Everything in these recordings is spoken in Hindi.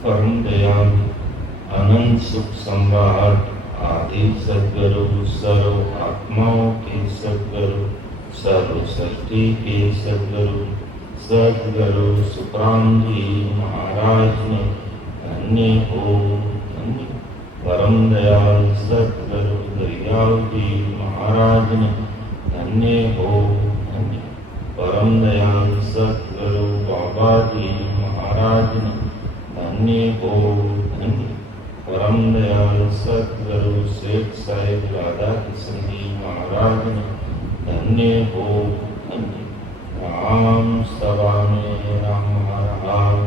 परम दयाल अनंत सुख सम्राट आदि सद्गुरु सर्व आत्माओं के सद्गुरु सर्व सृष्टि के सद्गुरु सद्गुरु सुखराम जी महाराज ने धन्य हो धन्य। परम दयाल सद्गुरु दयाल जी महाराज ने धन्य हो धन्य। परम दयाल सद्गुरु बाबा जी महाराज ने धन्य हो धन्य। परम दयाल सद्गुरु शेख साहिब राधा कृष्ण जी महाराज ने धन्य हो धन्य। राम सभा में राम महाराज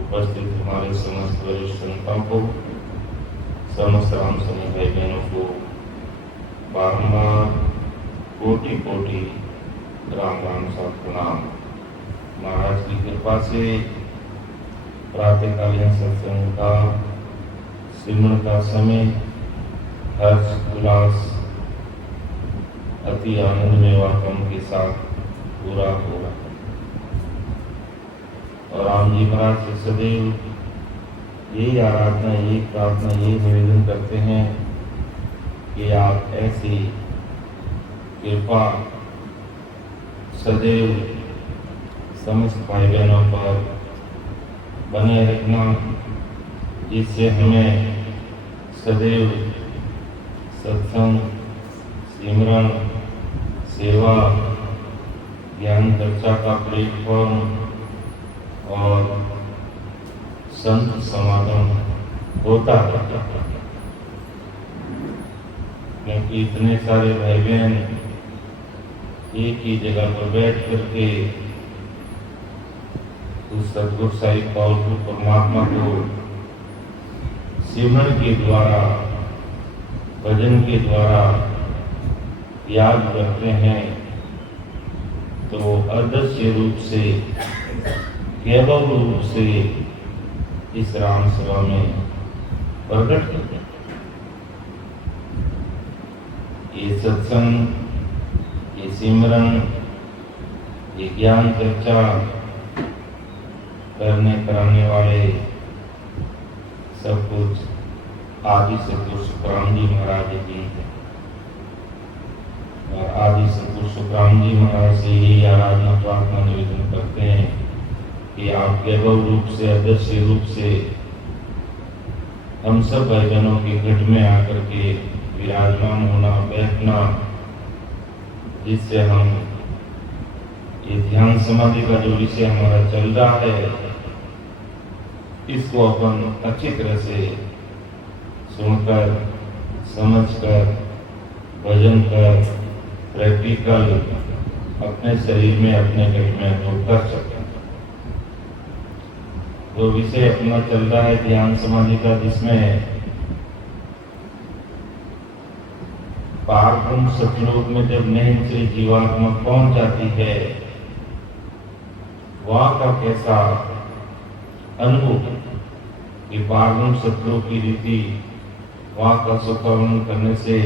उपस्थित हमारे समस्त वरिष्ठ संतों को, समस्त राम समी भाई बहनों को बारंबार कोटि कोटि राम राम साथ प्रणाम। महाराज की कृपा से प्रातःकालीन सत्संग का सिमरन का समय हर्ष उल्लास अति आनंदमय वातावरण के साथ पूरा हो रहा है। और राम जी महाराज से सदैव यही आराधना, यही प्रार्थना, यही निवेदन करते हैं कि आप ऐसी कृपा सदैव समस्त भाई बहनों पर बने रखना, जिससे हमें सदैव सत्संग, सिमरन, सेवा, ज्ञान चर्चा का प्लेटफॉर्म और संत समागम होता रहता है। क्योंकि इतने सारे भाई बहन एक ही जगह पर बैठ करके उस सद्गुरु साहिब और परमात्मा को सिमरन के द्वारा, भजन के द्वारा याद करते हैं, तो अदृश्य रूप से, केवल रूप से इस राम सभा में प्रकट करते हैं। ये सत्संग, ये सिमरन, ये ज्ञान चर्चा करने कराने वाले सब कुछ आदि सद्गुरु सुखराम जी महाराज जी हैं। और आदि सद्गुरु सुखराम जी महाराज से ही आराधना प्रार्थना निवेदन करते हैं कि आप केवल रूप से, अदृश्य रूप से हम सब भाई बहनों के घट में आकर के विराजमान होना, बैठना, जिससे हम ये ध्यान समाधि का जो विषय हमारा चल रहा है, इसको अपन अच्छी तरह से सुनकर, समझकर, भजन कर, प्रैक्टिकल अपने शरीर में, अपने घट में अनुभव कर सकें। तो विषय अपना चल रहा है ध्यान समाधि का, जिसमें पार ब्रह्म सतलोक में जब नैन से जीवात्मा पहुंच जाती है, वहां का कैसा अनुभव कि पार ब्रह्म सतलोक की रीति, वहां का सुख वर्णन करने से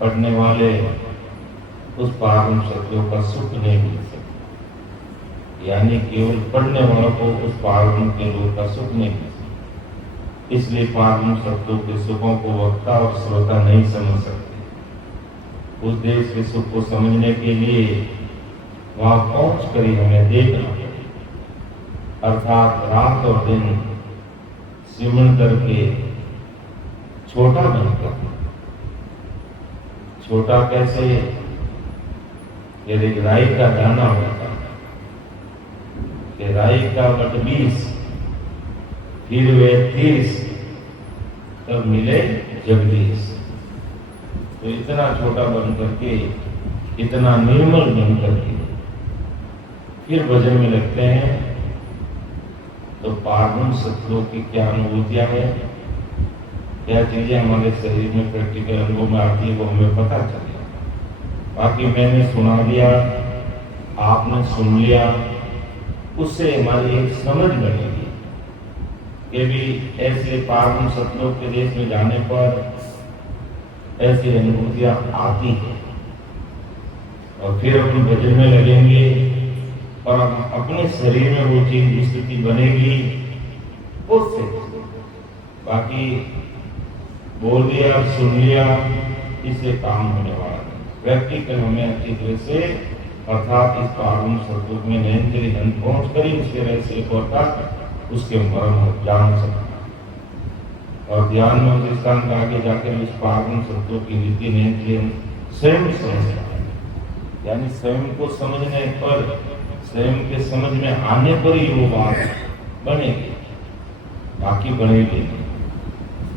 पढ़ने वाले उस पार ब्रह्म सतलोक का सुख नहीं मिल सकता। यानी केवल पढ़ने वालों को उस पार ब्रह्म के लोक का सुख नहीं मिल सकता। इसलिए पार ब्रह्म सतलोक के सुखों को वक्ता और श्रोता नहीं समझ सकते। उस देश के सुख को समझने के लिए वहां पहुंच कर ही हमें देखना, अर्थात रात और दिन सिमरन करके छोटा बनकर। छोटा कैसे? यदि राई का दाना होता कि राई का बट 20, फिर वे 30, तब मिले जगदीश। तो इतना छोटा बन करके, इतना निर्मल बन करके फिर भजन में लगते हैं, तो पार ब्रह्म सतलोक की क्या अनुभूतियां हैं, क्या चीजें हमारे शरीर में प्रैक्टिकल अनुभव में आती है, वो हमें पता चलेगा। बाकी मैंने सुना दिया, आपने सुन लिया, उससे हमारी एक समझ बनेगी कि भी ऐसे पार ब्रह्म सतलोक के देश में जाने पर ऐसी अनुभूतियां आती हैं। और फिर अपने भजन में लगेंगे और अपने शरीर में वो चीज स्थिति बनेगी उससे। बाकी बोल दिया सुन लिया इससे काम होने वाला है। प्रैक्टिकल हमें अच्छी तरह से अर्थात इस पावन सतयुग में नैन हंत पहुंच कर ही उसके रहस्य को अर्थात उसके मर्म जान सकता और ध्यान में उस स्थान का आगे जाकर इस पावन सतयुग की रीति नैन स्वयं समझ यानी स्वयं को समझने पर स्वयं के समझ में आने पर ही वो बात बनेगी, बाकी बनेगी नहीं।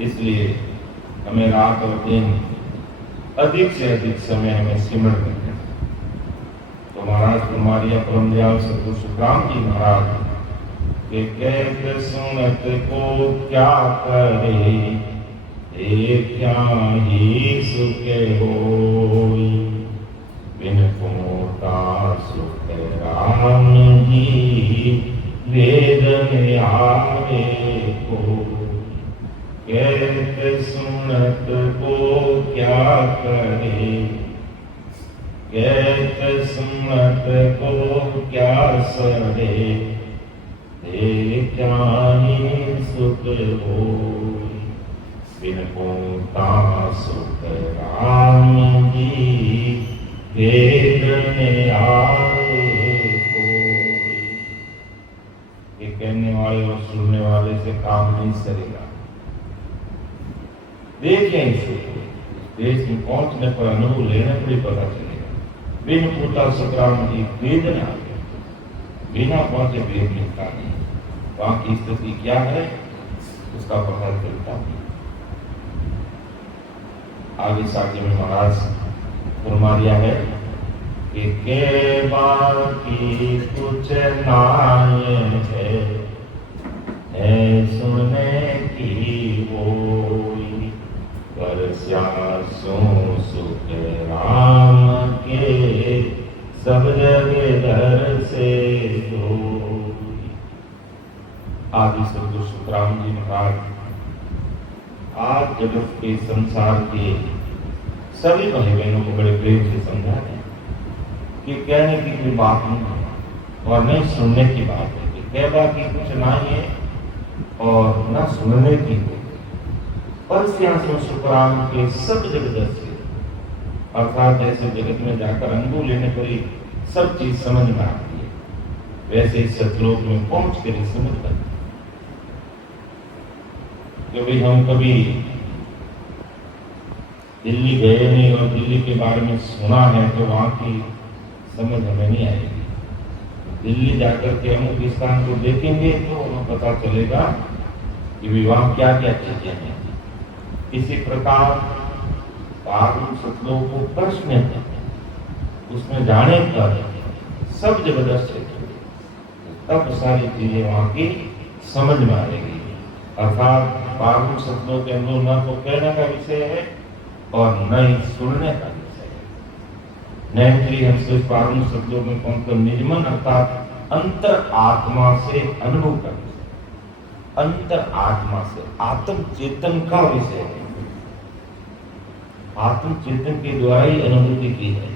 इसलिए हमें रात और दिन अधिक से अधिक समय हमें सिमरण करना। तो महाराज कुमारिया परम दयाल सतगुरु सुखराम जी महाराज के कहते सुनत को क्या करे क्या ही सुखे होई बिन पुमोता सुख राम जी वेद में आवे को कहते सुनत को क्या करे कहते सुनत को क्या सरे क्या ही सुख होई बिन पुमोता सुख राम जी वेद में आए कोई। ये कहने वाले और सुनने वाले से काम नहीं सरेगा। देखिए इसे देश में पहुंचने पर अनुभव लेने पर ही पता चलेगा। बिन पूता सुखराम की वेद में आ गए, बिना पहुंचे वेद मिलता नहीं। वहां की स्थिति क्या है उसका पता चलता नहीं। आगे साक्य में महाराज फरमा दिया है कि के बाकी कुछ नाय है सुने की होई कर स्यासो सुख राम के सब जगह दर से होई। आदि सतगुरु सुखराम जी महाराज आज जगत के संसार के सभी भाई बहनों को बड़े प्रेम से समझा रहे कि कहने की कोई बात नहीं है और नहीं सुनने की बात है कि कहना की कुछ ना है और ना सुनने की हो। पर सुखराम के सब जगत से अर्थात जैसे जगत में जाकर अनुभव लेने पर ही सब चीज समझ में आती है, वैसे इस सतलोक में पहुंच कर ही समझ पाती। क्योंकि हम कभी दिल्ली गए नहीं और दिल्ली के बारे में सुना है तो वहां की समझ हमें नहीं आएगी। दिल्ली जाकर के हम उस स्थान को देखेंगे तो हमें पता चलेगा कि वहां क्या क्या चीजें हैं। इसी प्रकार पावन सतलोक को प्रश्न उसमें जाने पर सब जबरदस्त तब सारी चीजें वहां की समझ में आएगी। अर्थात पावन सतलोक के अंदर न तो कहने का विषय है और न ही सुनने का विषय है। नैत्री हमसे पावन सतलोक में पहुंचकर निर्मन अर्थात अंतर आत्मा से अनुभव का विषय, अंतर आत्मा से आत्म चेतन का विषय है। आत्म चेतन के द्वारा ही अनुभूति की है,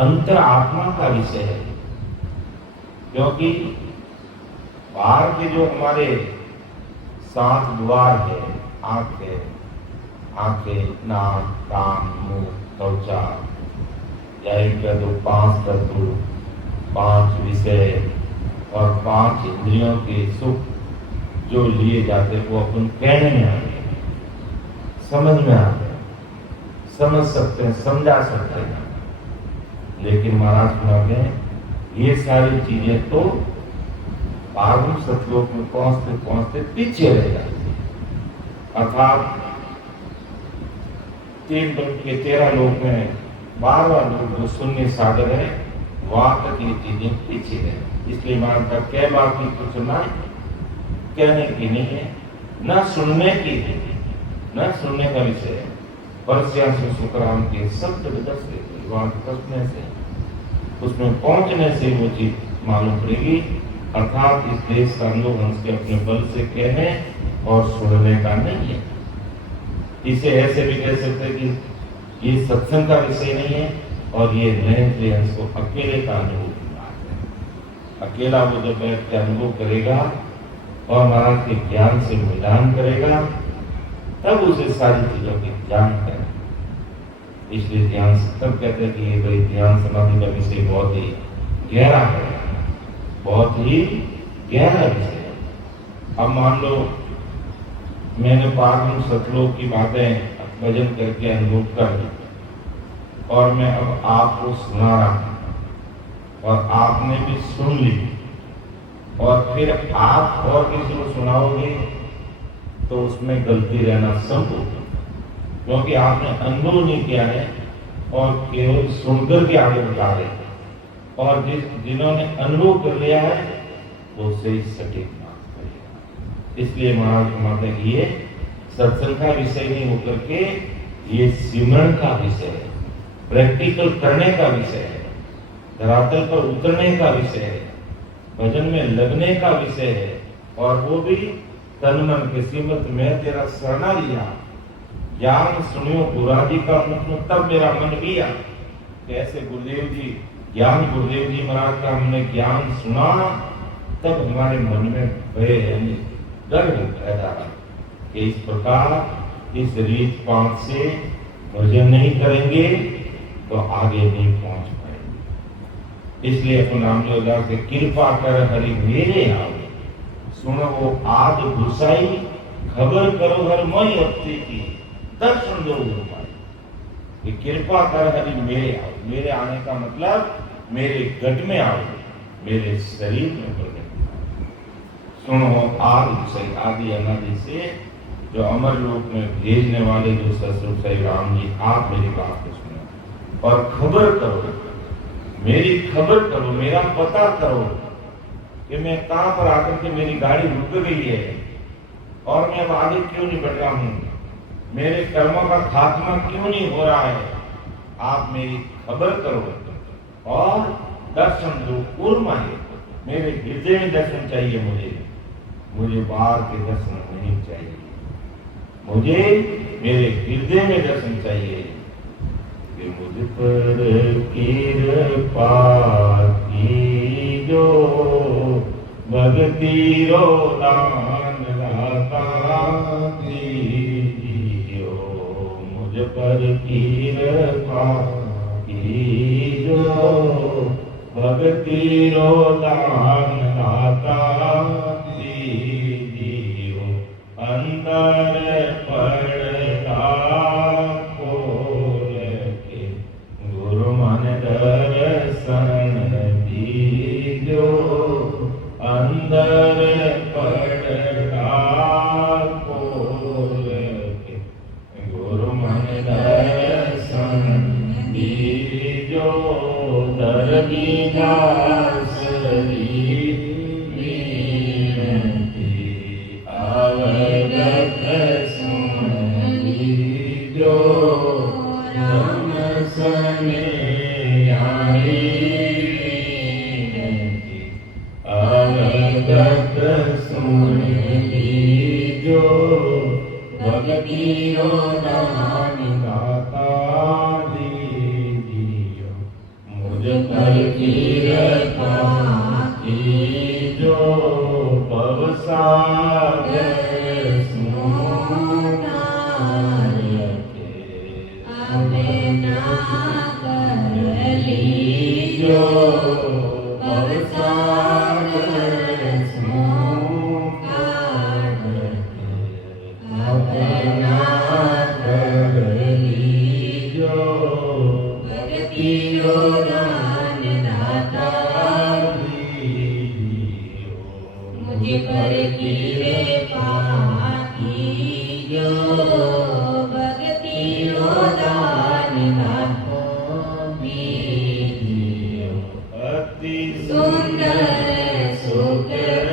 अंतर आत्मा का विषय है। क्योंकि बाहर के जो हमारे 7 द्वार है, आंखें, नाक, कान, मुंह, त्वचा, या इनका जो 5 तत्व, 5 विषय और 5 इंद्रियों के सुख जो लिए जाते वो अपन कहने में आते, समझ में आते, समझ सकते हैं, समझा सकते हैं। लेकिन महाराज कहते ये सारी चीजें तो पावन सतलोक में पहुंचते पहुंचते पीछे रह जाती। अर्थात 3 लोक के 13 लोक में 12वां लोक जो शून्य सागर है वहां तक ये चीजें पीछे रहे। इसलिए महाराज का कह बात की कुछ ना कहने की नहीं है, न सुनने की है, न सुनने का विषय है। परस्या से सुखराम के शब्द कसने से उसमें पहुंचने से वो चीज मालूम पड़ेगी। अर्थात इस देश का लोग हमसे अपने बल से कहने और सुनने का नहीं है। इसे ऐसे भी कह सकते कि ये सत्संग का विषय नहीं है और ये नए को अकेले का अनुभव है। अकेला वो जब बैठ के अनुभव करेगा और महाराज के ज्ञान से मिलान करेगा, तब उसे सारी चीजों की ज्ञान करेगा। इसलिए ध्यान से तब कहते हैं कि ये भाई ध्यान समाधि का विषय बहुत ही गहरा है, बहुत ही गहरा विषय है। अब मान लो मैंने 5 सतलोक की बातें भजन करके अनुभव कर ली और मैं अब आपको सुना रहा हूं और आपने भी सुन ली और फिर आप और किसी को सुनाओगे तो उसमें गलती रहना संभव है, क्योंकि आपने अनुभव नहीं किया है और केवल सुनकर के आगे बढ़ा रहे हैं। और जिन्होंने अनुभव कर लिया है वो सही सटीक बात करेगा। इसलिए महाराज माता की ये सत्संग का विषय नहीं होकर के ये सिमरण का विषय है, प्रैक्टिकल करने का विषय है, धरातल पर उतरने का विषय है, भजन में लगने का विषय है। और वो भी तन मन के सिमत में तेरा शरणा लिया, ज्ञान सुनियो गुराजी का मुख में, तब मेरा मन किया। कैसे गुरुदेव जी ज्ञान, गुरुदेव जी महाराज का हमने ज्ञान सुना, तब हमारे मन में भय यानी डर पैदा हुआ कि इस प्रकार इस रीत पांच से भजन नहीं करेंगे तो आगे नहीं पहुंच पाएंगे। इसलिए अपन रामदेवदास से कृपा कर हरि मेरे आओ, सुनो वो आद घुसाई, खबर करो हर मई हफ्ते की, दर्शन दो कि कृपा कर हरि मेरे आओ। मेरे आने का मतलब मेरे गट में आओ, मेरे शरीर में प्रकट आओ। सुनो आद घुसाई, आदि अनादि से जो अमर लोक में भेजने वाले जो ससुर साई राम जी, आप मेरी बात को सुनो और खबर करो, मेरी खबर करो, मेरा पता करो कि मैं कहां पर आकर के मेरी गाड़ी रुक गई है और मैं अब आगे क्यों नहीं बढ़ रहा हूं, मेरे कर्मों का खात्मा क्यों नहीं हो रहा है। आप मेरी खबर करो और दर्शन दो, पूर्णमाए मेरे हृदय में दर्शन चाहिए। मुझे बाहर के दर्शन नहीं चाहिए, मुझे मेरे हृदय में दर्शन चाहिए। कि मुझ पर कृपा कीजो, भक्ति रो दान दाता दीजियो। मुझ पर कृपा कीजो, भक्ति रो दान दाता दीजियो। अंदर पड़ता खोल के गुरु मन दर्शन दीजो। अंदर पड़ता खोल के गुरु मन दर्शन दीजो। दरदीदास अवगत सुन लीजो। राम सने अवगत सुन लीजो। भक्ति रो दान दाता दीजियो। मुझ पर कृपा कीजो। भवसागर लीजो। मुझे पर कृपा कीजो। भक्ति रो दान दाता दीजियो। अति सुंदर सुकर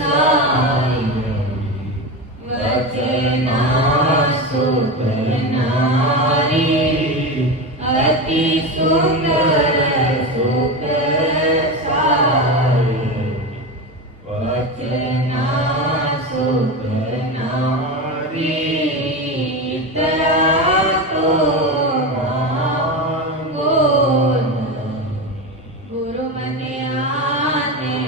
साई, वचना सुत नारी। अति सुंदर सुकर साई, वचना सुत नारी। तेरा तो मांगो गुरु मन आने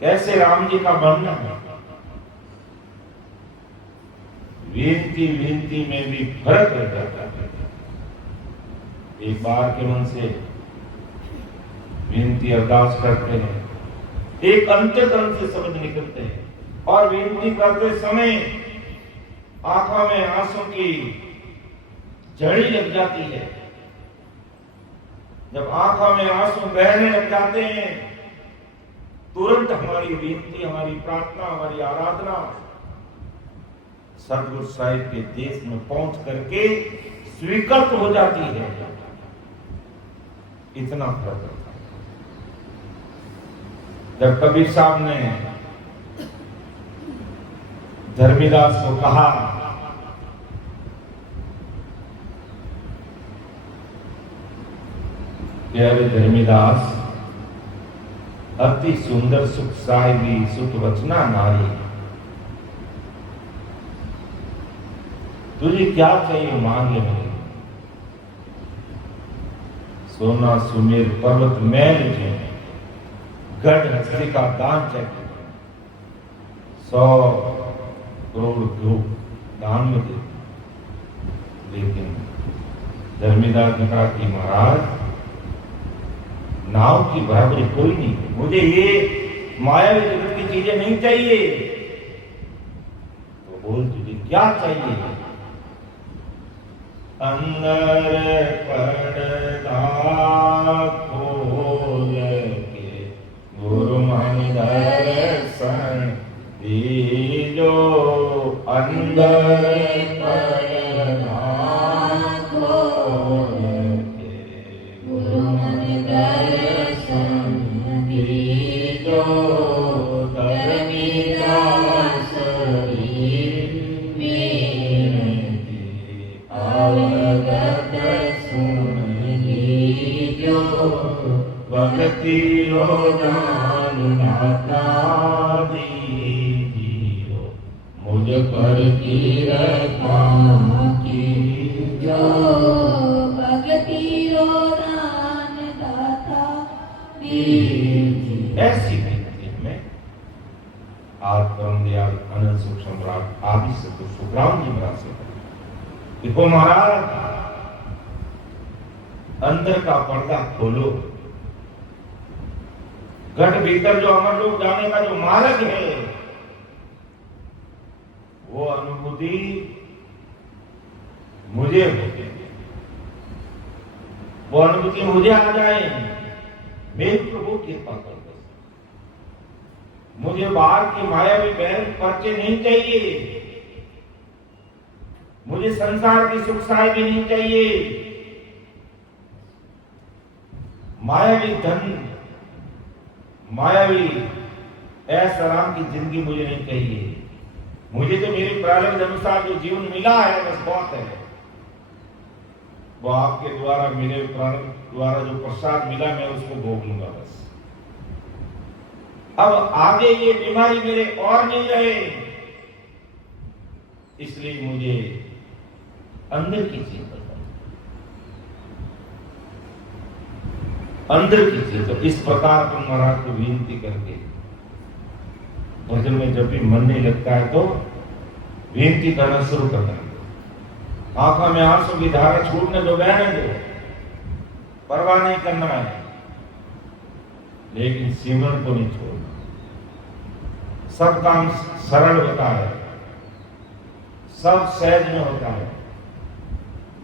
कैसे राम जी का वर्णन, विनती विनती में भी फर्क रह जाता है। एक बार के मन से विनती अरदास करते हैं, एक अंतःकरण से शब्द निकलते हैं और विनती करते समय आंखों में आंसू की झड़ी लग जाती है। जब आंखों में आंसू बहने लग जाते हैं, तुरंत हमारी विनती, हमारी प्रार्थना, हमारी आराधना सतगुरु साहिब के देश में पहुंच करके स्वीकृत हो जाती है। इतना फर्क होता है। जब कबीर साहब ने धर्मीदास को कहा, अरे धर्मीदास, अति सुंदर सुख साहिबी सुख वचना नारी, तुझे क्या चाहिए मांगे मेरे। सोना सुमेर पर्वत मैल जो गढ़ हस्ती का दान चाहिए, 100 करोड़ घ्यू दान में दे। लेकिन धर्मीदास ने कहा कि महाराज, नाव की बराबरी कोई नहीं, मुझे ये मायावी जगत की चीजें नहीं चाहिए। तो बोल तुझे क्या चाहिए। अंदर पड़दा खोल के गुरु मन दर्शन दीजो, अंदर पड़दा खोल के गुरु मन दर्शन दीजो, धर्मीदास भक्ति दान दाता दीजियो, मुझ पर कृपा कीजियो, भक्ति दान दाता दीजियो। ऐसी व्यक्ति में आज परम दयाल अनंत सुख सम्राट आदि सतगुरु सुखराम जी महाराज से देखो महाराज, अंदर का पर्दा खोलो। गढ़ भीतर जो अमरलोक जाने का जो मार्ग है, वो अनुभूति मुझे हो, वो अनुभूति मुझे आ जाए। मेरे प्रभु कृपा कर दो। मुझे बाहर की मायावी बैल पर्चे नहीं चाहिए, मुझे संसार की सुख साहिबी नहीं चाहिए, मायावी धन, मायावी ऐश आराम की जिंदगी मुझे नहीं चाहिए। मुझे तो मेरी प्रारब्ध अनुसार जो जीवन मिला है बस बहुत है। वो आपके द्वारा, मेरे प्रारब्ध द्वारा जो प्रसाद मिला, मैं उसको भोग लूंगा बस। अब आगे ये बीमारी मेरे और नहीं रहे, इसलिए मुझे अंदर की चीज बताओ, अंदर की चीज। तो इस प्रकार तुम महाराज को विनती करके भजन में जब भी मन नहीं लगता है तो विनती करना शुरू करना है। आंखों में आंसू की धारा छूटने दो, बहने दो, परवाह नहीं करना है, लेकिन सिमरन को नहीं छोड़ना। सब काम सरल होता है, सब सहज में होता है,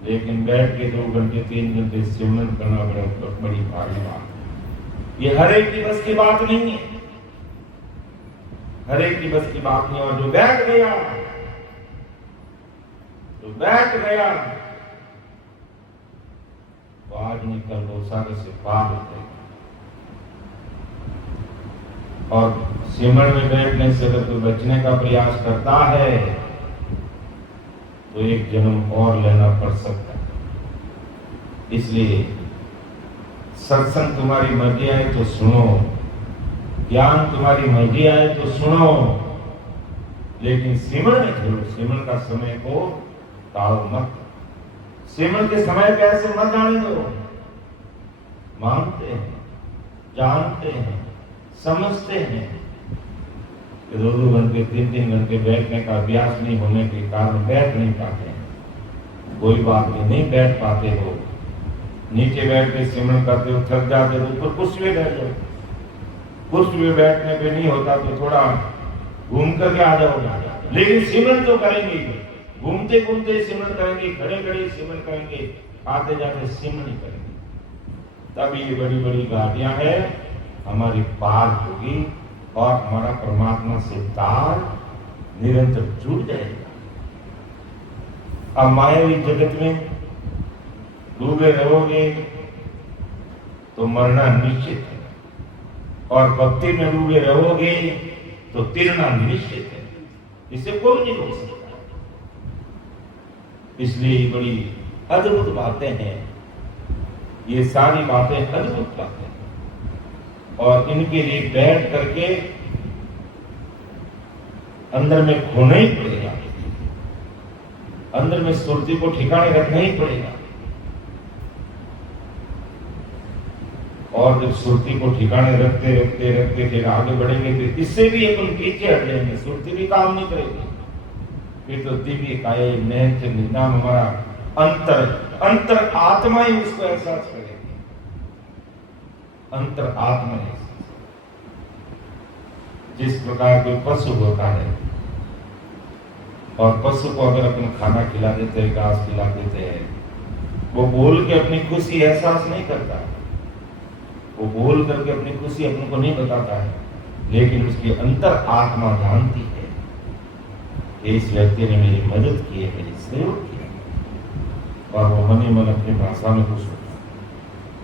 लेकिन बैठ के 2 घंटे 3 घंटे सिमरन करना बड़ी भारी बात। ये हर एक की बस की बात नहीं है, हर एक की बस की बात नहीं। और जो बैठ गया, जो बैठ गया, वो आज नहीं कल वो सागर से पार हो जाएगा। और सिमरन में बैठने से अगर कोई बचने का प्रयास करता है तो एक जन्म और लेना पड़ सकता है। इसलिए सत्संग तुम्हारी मर्जी आए तो सुनो, ज्ञान तुम्हारी मर्जी आए तो सुनो, लेकिन सिमरन में छोड़ो। सिमरन का समय को टालो मत। सिमरन के समय पे ऐसे मत जाने दो। मानते हैं, जानते हैं, समझते हैं, कि 2-2 घंटे 3-3 घंटे बैठने का अभ्यास नहीं होने के कारण बैठ नहीं पाते हैं। कोई बात नहीं बैठ पाते हो, नीचे बैठ के सिमरन करते हो, थक जाते हो तो कुर्सी में बैठ जाओ। कुर्सी में बैठने पे नहीं होता तो थोड़ा घूम करके आ जाओ, लेकिन सिमरन तो करेंगे, घूमते घूमते सिमरन करेंगे, खड़े खड़े सिमरन करेंगे, आते जाते सिमरन करेंगे। तब ये बड़ी बड़ी घाटियां हैं हमारी पार होगी और हमारा परमात्मा से तार निरंतर जुड़ जाएगा। अब मायावी जगत में डूबे रहोगे तो मरना निश्चित है, और भक्ति में डूबे रहोगे तो तिरना निश्चित है। इसे कोई नहीं रोक सकता। इसलिए बड़ी अद्भुत बातें हैं, ये सारी बातें अद्भुत बातें हैं, और इनके लिए बैठ करके अंदर में खोना ही पड़ेगा, अंदर में सुरती को ठिकाने रखना ही पड़ेगा। और जब सुरती को ठिकाने रखते रखते रखते फिर आगे बढ़ेंगे तो इससे भी अपन पीछे हट जाएंगे, सुरती भी काम नहीं करेगी। फिर तो दिव्य काय नेत्र निनाम हमारा अंतर आत्मा ही उसको एहसास करेगी। अंतर आत्मा है। जिस प्रकार कोई पशु होता है और पशु को अगर अपन खाना खिला देते हैं, घास खिला देते हैं, वो बोल के अपनी खुशी एहसास नहीं करता, वो बोल करके अपनी खुशी अपन को नहीं बताता है, लेकिन उसकी अंतर आत्मा जानती है इस व्यक्ति ने मेरी मदद की है, मेरी सहयोग किया, और वो मन ही मन अपनी भाषा में खुश होता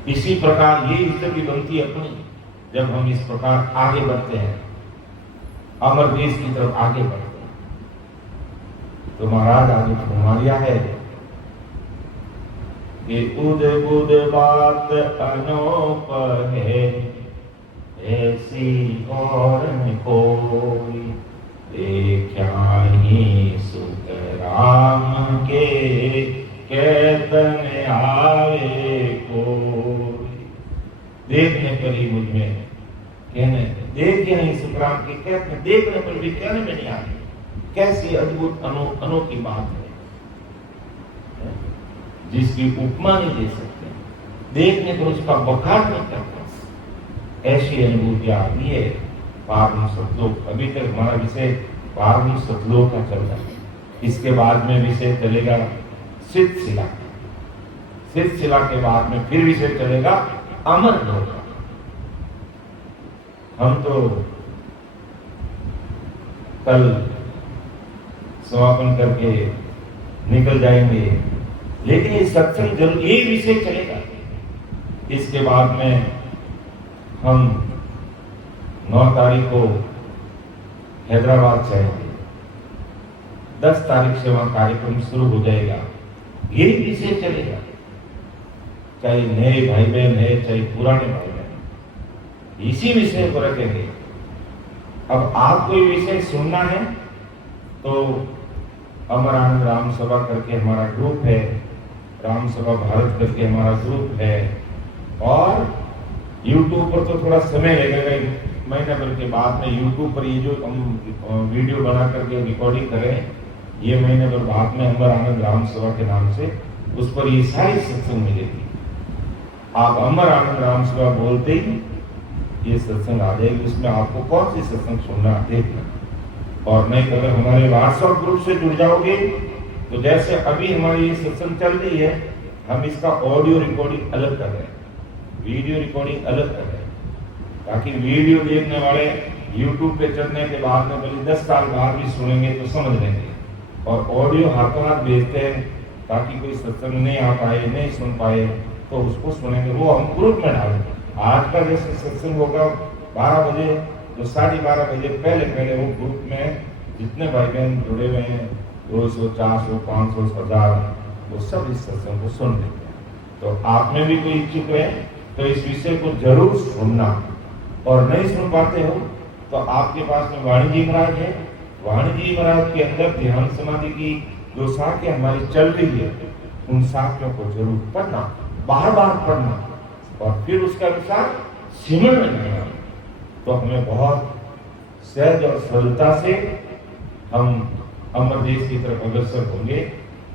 है। इसी प्रकार ये स्थिति बनती है अपनी, जब हम इस प्रकार आगे बढ़ते हैं, अमर देश की तरफ आगे बढ़ते हैं। तो महाराज आगे फरमाया है कि उद बुद बात अनोप है, ऐसी और न कोई, देखा ही सुख राम के कीर्तन आवे कोई। देखने पर ही मुझ में कहने, देखे नहीं सुख राम के कीर्तन, देखने पर भी कहने में नहीं आती। कैसी अद्भुत अनोखी बात है जिसकी उपमा नहीं दे सकते, देखने पर उसका बखान नहीं करता। ऐसी अनुभूति आती है पारम सतलोक। अभी तक हमारा विषय पारम सतलोक का चल रहा है, इसके बाद में विषय चलेगा सिद्ध शिला, सिद्ध शिला के बाद में फिर विषय चलेगा अमर लोक। हम तो कल समापन करके निकल जाएंगे, लेकिन ये सत्संग जरूर ये विषय चलेगा। इसके बाद में हम 9 तारीख को हैदराबाद जाएंगे, 10 तारीख से वहां कार्यक्रम शुरू हो जाएगा। ये विषय चलेगा, चाहे नए भाई बहन है चाहे पुराने भाई बहन, इसी विषय को रखेंगे। अब आपको ये विषय सुनना है तो अमर आनंद राम सभा करके हमारा ग्रुप है, राम सभा भारत करके हमारा ग्रुप है, और YouTube पर तो थोड़ा समय लगेगा, महीने भर के बाद में YouTube पर ये जो हम वीडियो बना करके रिकॉर्डिंग करें, ये महीने भर बाद में अमर आनंद राम सभा के नाम से उस पर ये सारी सत्संग मिलेगी। आप अमर आनंद राम सभा बोलते ही ये सत्संग आ जाएगी, उसमें आपको कौन सी सत्संग सुनना देखना। और नहीं अगर हमारे व्हाट्सएप ग्रुप से जुड़ जाओगे तो जैसे अभी हमारी ये सत्संग चल रही है, हम इसका ऑडियो रिकॉर्डिंग अलग कर रहे हैं, वीडियो रिकॉर्डिंग अलग कर रहे हैं, ताकि वीडियो देखने वाले YouTube पे चढ़ने के बाद में भले 10 साल बाद भी सुनेंगे तो समझ लेंगे, और ऑडियो हाथों हाथ भेजते हैं ताकि कोई सत्संग नहीं आ पाए, नहीं सुन पाए तो उसको सुनेंगे, वो हम ग्रुप में डालेंगे। आज का जैसे सत्संग होगा 12 बजे तो 12:30 बजे पहले वो ग्रुप में जितने भाई बहन जुड़े हुए हैं 200, 400, 500, 1000 वो सब इस सत्संग को सुन लेते हैं। तो आप में भी कोई इच्छुक है तो इस विषय को जरूर सुनना, और नहीं सुन पाते हो तो आपके पास में वाणी जी महाराज है, वाणी जी महाराज के अंदर ध्यान समाधि की जो शाखें हमारी चल रही है, उन शाखों को जरूर पढ़ना, बार बार पढ़ना, और फिर उसके अनुसार सिमरन करना, तो हमें बहुत सहज और सरलता से हम अमर देश की तरफ अग्रसर होंगे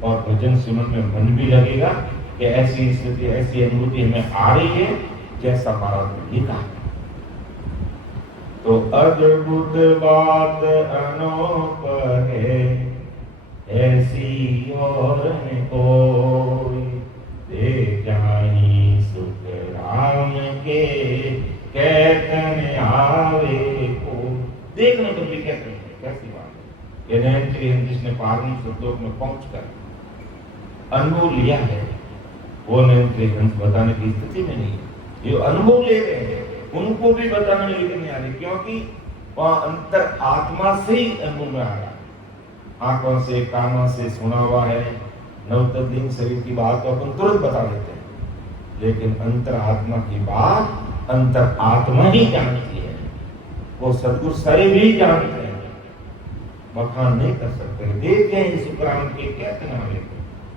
और भजन सुनने में मन भी लगेगा कि ऐसी स्थिति, ऐसी अनुभूति हमें आ रही है जैसा महाराज ने लिखा। तो अद्भुत बात अनोप है, ऐसी और न कोई, देख जानी सुख राम के कहतन आवे को। देखने को भी कहते हैं, कैसी बात है। ये जिसने पारमी श्लोक में पहुंचकर अनुभव लिया है, वो हंस बताने की स्थिति में नहीं है। ये अनुभव ले रहे हैं, उनको भी बताने में लेकर नहीं आ रही, क्योंकि वह अंतर आत्मा से ही अनुभव में आ रहा है। आंखों से कानों से सुना हुआ है, नवतद्दीन शरीर की बात तो अपन तुरंत बता देते हैं, लेकिन अंतर आत्मा की बात अंतर आत्मा ही जानती है। वो सदगुरु सारे भी जानते हैं, बखान नहीं कर सकते। देखते हैं सुखराम के कहते हैं,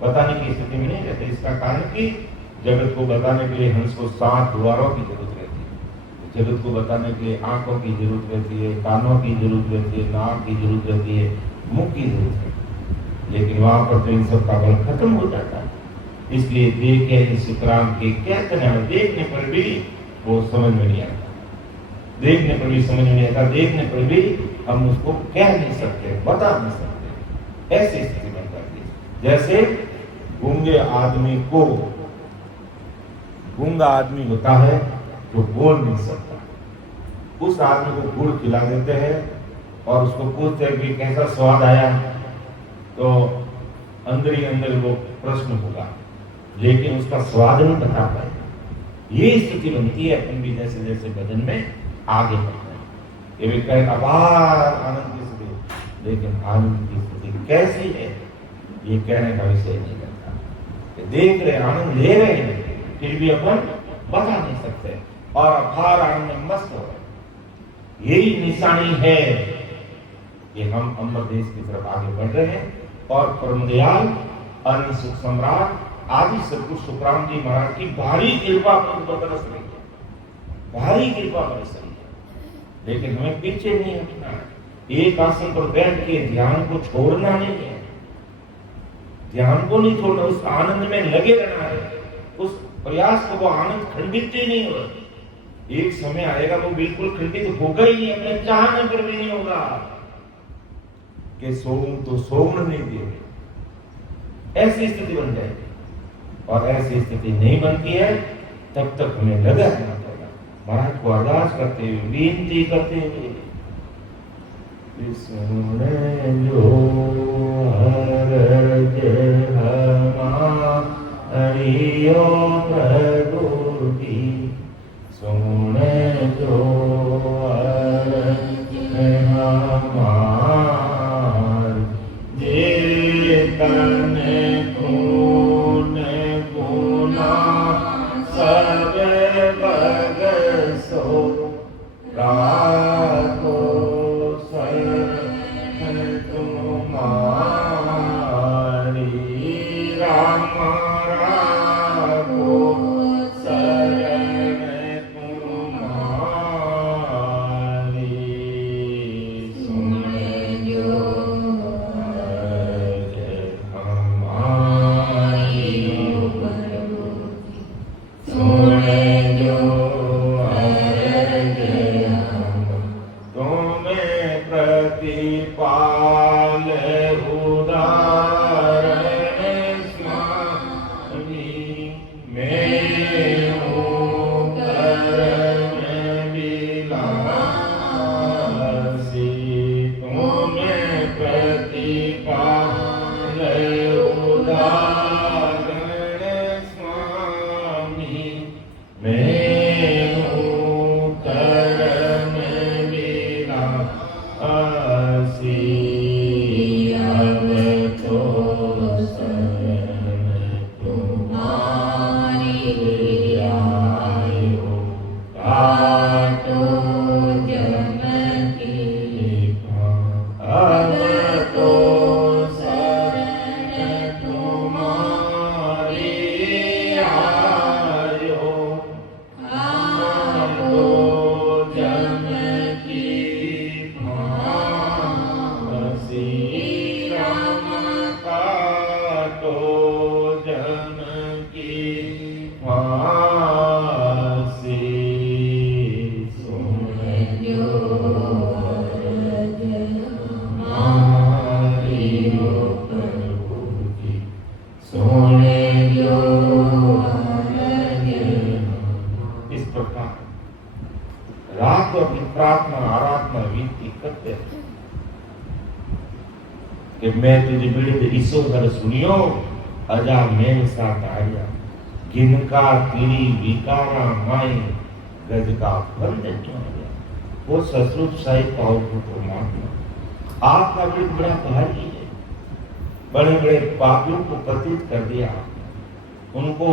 बताने की स्थिति में नहीं रहते। इसका कारण कि जगत को बताने के लिए हंस को 7 द्वारों की जरूरत रहती है। जगत को बताने के लिए आंखों की जरूरत रहती है, कानों की जरूरत रहती है, नाक की जरूरत रहती है, मुंह की जरूरत है। लेकिन वहां पर तो इन सब का बल खत्म हो जाता है। इसलिए देखे सुखराम के कहते हैं, देखने पर भी वो समझ में नहीं आता, देखने पर भी समझ में नहीं आता, देखने पर भी हम उसको कह नहीं सकते, बता नहीं सकते। ऐसी स्थिति बन जाती है। जैसे गूंगे आदमी को, गूंगा आदमी होता है जो बोल नहीं सकता, उस आदमी को गुड़ खिला देते हैं और उसको पूछते हैं कि कैसा स्वाद आया, तो अंदर ही अंदर वो प्रश्न होगा, लेकिन उसका स्वाद नहीं बता पाए। ये स्थिति बनती है अपन भी जैसे जैसे भजन में आगे बढ़ते हैं। ये भी कहे अपार आनंद की स्थिति, लेकिन आनंद की स्थिति कैसी है ये कहने का विषय नहीं करता। देख रहे, आनंद ले रहे हैं, फिर भी अपन बता नहीं सकते और अपार आनंद में मस्त हो रहे। यही निशानी है कि हम अमर देश की तरफ आगे बढ़ रहे हैं और परमदयाल अनंत सुख सम्राट आदि सदगुरु सुखराम जी महाराज की भारी कृपा बरस रही है, भारी कृपा बरस रही है। लेकिन हमें पीछे नहीं हटना है। एक आसन पर बैठ के ध्यान को छोड़ना नहीं है, ध्यान को नहीं छोड़ना, उस आनंद में लगे रहना है। उस प्रयास को वो आनंद खंडित ही नहीं होगा। एक समय आएगा वो बिल्कुल खंडित होगा ही नहीं, अपने चाहने पर भी नहीं होगा कि सोम तो सोम नहीं दिए, ऐसी स्थिति बन जाएगी। और ऐसी स्थिति नहीं बनती है तब तक हमें लगा रहना पड़ेगा। महाराज को अरदास करते हुए, विनती करते हुए, सुन जो हरज हमारियो प्रभु की, सुन जो हरज हमार जे तन खून गुना सब बगसो राखो कि मैं तुझे बिड़द ईसोधर सुनियो अजा मैन सा तारिया जिनका तिरी विकारा माए गज का बंद क्यों गया। वो ससुर साई पाओ को परमात्मा आपका बिड़द बड़ा भारी है। बड़े बड़े पापियों को पतित कर दिया, उनको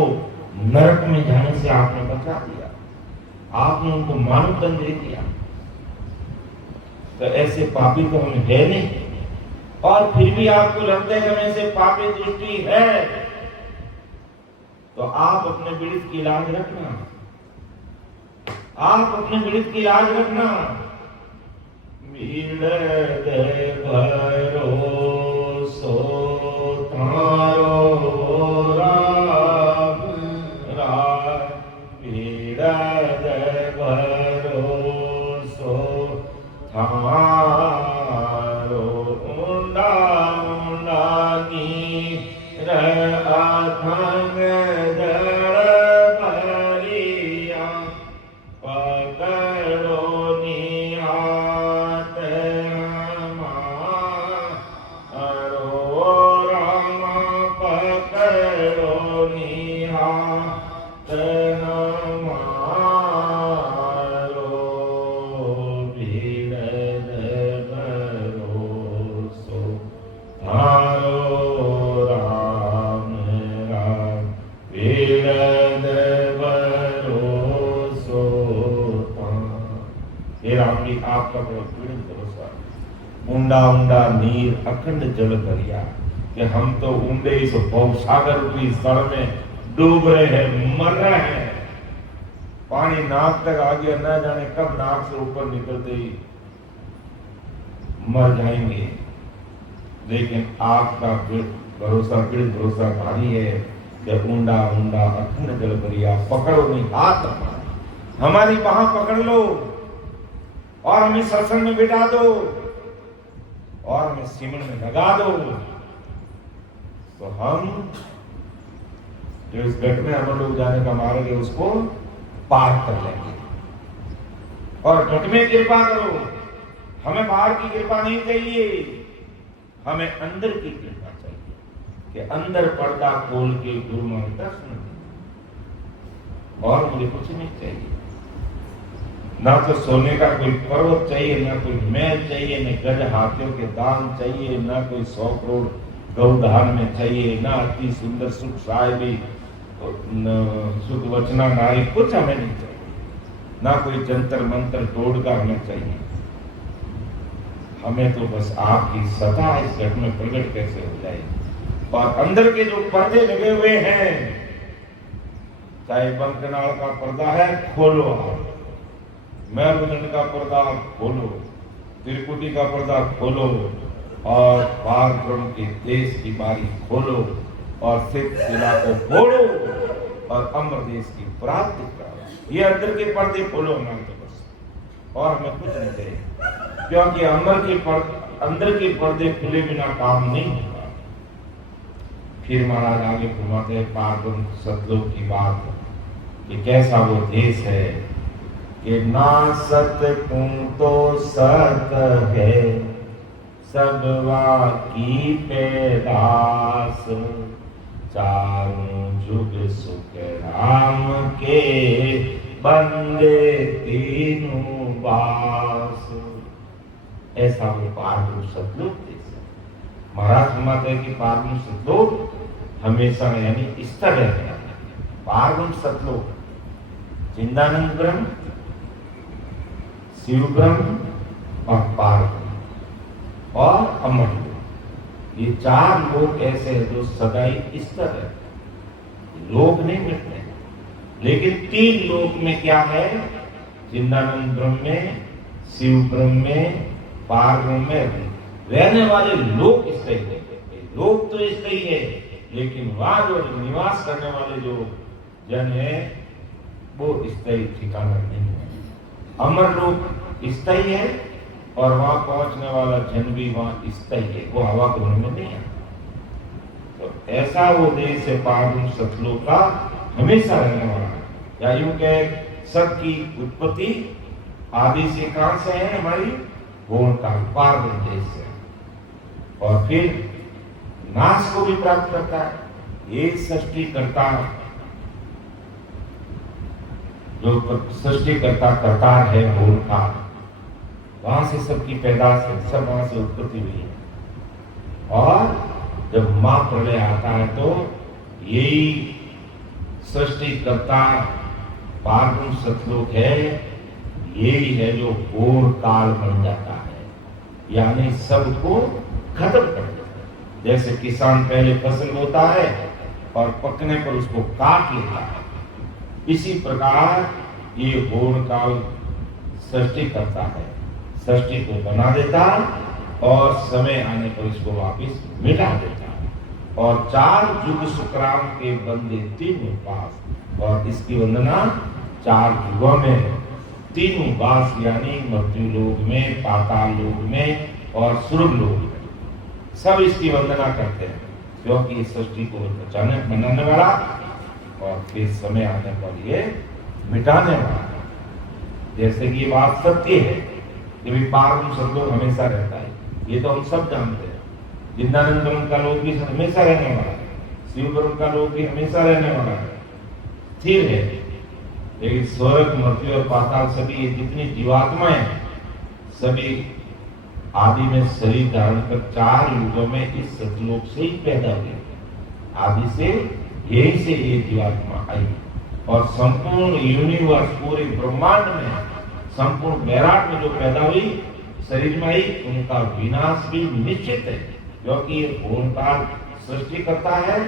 नरक में जाने से आपने बचा दिया, आपने उनको मानव दंड दे दिया। तो ऐसे पापी तो हम है नहीं, और फिर भी आपको लगता है कि हम ऐसे पापी दृष्टि है, तो आप अपने पीड़ित की इलाज रखना, आप अपने पीड़ित की इलाज रखना। भरोसो तारो राम राम भरोसो थारो ऊंडा ऊंडानी अथंग जड़ भरिया पकड़ो निहात हमारो राम पकड़ो निहात हमारो भीड़द भरोसो थारो राम राम भीड़द भरोसो हे राम जी आपका पीड़ित भरोसा। ऊंडा ऊंडा नीर अखंड जल भरिया कि हम तो ऊंडे इस भवसागर की जड़ में डूब रहे हैं, मर रहे हैं। पानी नाक तक आ गया, न जाने कब नाक से ऊपर निकलते ही मर जाएंगे। लेकिन आपका भरोसा पीड़ित भरोसा भारी है कि ऊंडा ऊंडा अखंड जल भरिया पकड़ो नहीं हाथ हमारी बाह पकड़ लो और हमें सत्संग में बिठा दो और हमें सिमरन में लगा दो, तो हम जो इस घट में हम लोग जाने का मार्ग है उसको पार कर लेंगे। और घट में कृपा करो, हमें बाहर की कृपा नहीं चाहिए, हमें अंदर की कृपा चाहिए कि अंदर पर्दा खोल के गुरु मंत्र दर्शन दें। और मुझे कुछ नहीं चाहिए, ना तो सोने का कोई पर्वत चाहिए, ना कोई महल चाहिए, न गज हाथियों के दान चाहिए, ना कोई 100 करोड़ गौदान में चाहिए, ना अति सुंदर सुख साहिबी सुख वचना नारी, कुछ हमें नहीं चाहिए, ना कोई जंतर मंत्र तोड़ का हमें चाहिए। हमें तो बस आपकी सदा इस घट में प्रकट कैसे हो जाए। और अंदर के जो पर्दे लगे हुए हैं, चाहे बंकनाल का पर्दा है खोलो आप, महरुदंड का पर्दा खोलो, त्रिकुटी का पर्दा खोलो, और पार ब्रह्म के देश की बारी खोलो, और सिद्ध शिला को खोलो, और अमर देश की प्राप्ति करो। ये अंदर के पर्दे खोलो हमारे तो बस, और हमें कुछ नहीं चाहिए, क्योंकि अंदर के पर्दे खुले बिना काम नहीं होगा। फिर महाराज आगे घुमाते हैं पार ब्रह्म सतलोक की बात कि कैसा वो देश है कि ना सत तू तो सत है सबवा की पैदास, चारों जुग सुख राम के बंदे तीनों बास। ऐसा वो पारब्रह्म सतलोक देश है। महाराज फरमाते हैं कि पारब्रह्म सतलोक हमेशा यानी स्थिर रहता है। पारब्रह्म सतलोक चिंदानंद ब्रह्म, शिव ब्रह्म और पार और अमर लोक, ये 4 लोक ऐसे हैं जो सदाई स्थिर है, लोक नहीं मिटते। लेकिन 3 लोक में क्या है, चिंदानंद ब्रह्म में, शिव ब्रह्म में, पार ब्रह्म में रहने वाले लोक स्थायी है। लोक तो स्थायी है, लेकिन वहां जो निवास करने वाले जो जन है वो स्थायी ठिकाना नहीं है। अमर लोक स्थायी है, और वहां पहुंचने वाला जन भी वहां स्थायी है, वो हवा को में नहीं है। तो ऐसा वो देश है पारब्रह्म सतलोक का, हमेशा रहने वाला। या यूं कहे सब की उत्पत्ति आदि से कहां से है, हमारी पूर्ण काल पारब्रह्म देश से। और फिर नाश को भी प्राप्त करता है। ये सृष्टिकर्ता, जो सृष्टिकर्ता करतार है ओंकार, वहां से सबकी पैदाश है, सब वहां से उत्पत्ति हुई है। और जब मां प्रलय आता है तो यही सृष्टिकर्ता पार्वण सतलोक है, यही है जो घोर काल बन जाता है, यानी सबको खत्म कर देता है। जैसे किसान पहले फसल बोता है और पकने पर उसको काट लेता है, इसी प्रकार ये घोर काल सृष्टि करता है, सृष्टि को बना देता और समय आने पर इसको वापस मिटा देता है। और 4 युग सुकराम के बंदे 3 उपास, और इसकी वंदना 4 युगों में 3 उपास, यानी मृत्यु लोक में, पाताल लोक में और स्वर्ग लोक में सब इसकी वंदना करते हैं, क्योंकि इस सृष्टि को अचानक बनाने वाला और फिर समय आने पर ये मिटाने वाला। जैसे कि ये बात सत्य है कि भी पार्वण सतलोक हमेशा रहता है, ये तो हम सब जानते हैं। जिंदानंद ब्रह्म का लोक भी हमेशा रहने वाला है, शिव ब्रह्म का लोक भी हमेशा रहने वाला है, स्थिर है। लेकिन स्वर्ग, मृत्यु और पाताल सभी ये जितनी जीवात्माएं हैं, सभी आदि में शरीर धारण कर 4 युगों में इस सतलोक से ही पैदा हुई। आदि से यही से ये जीवात्मा आई और संपूर्ण यूनिवर्स, पूरे ब्रह्मांड में, संपूर्ण वैराट में जो पैदा हुई, शरीर में आई, उनका विनाश भी निश्चित है, क्योंकि ये ओंकार सृष्टि करता है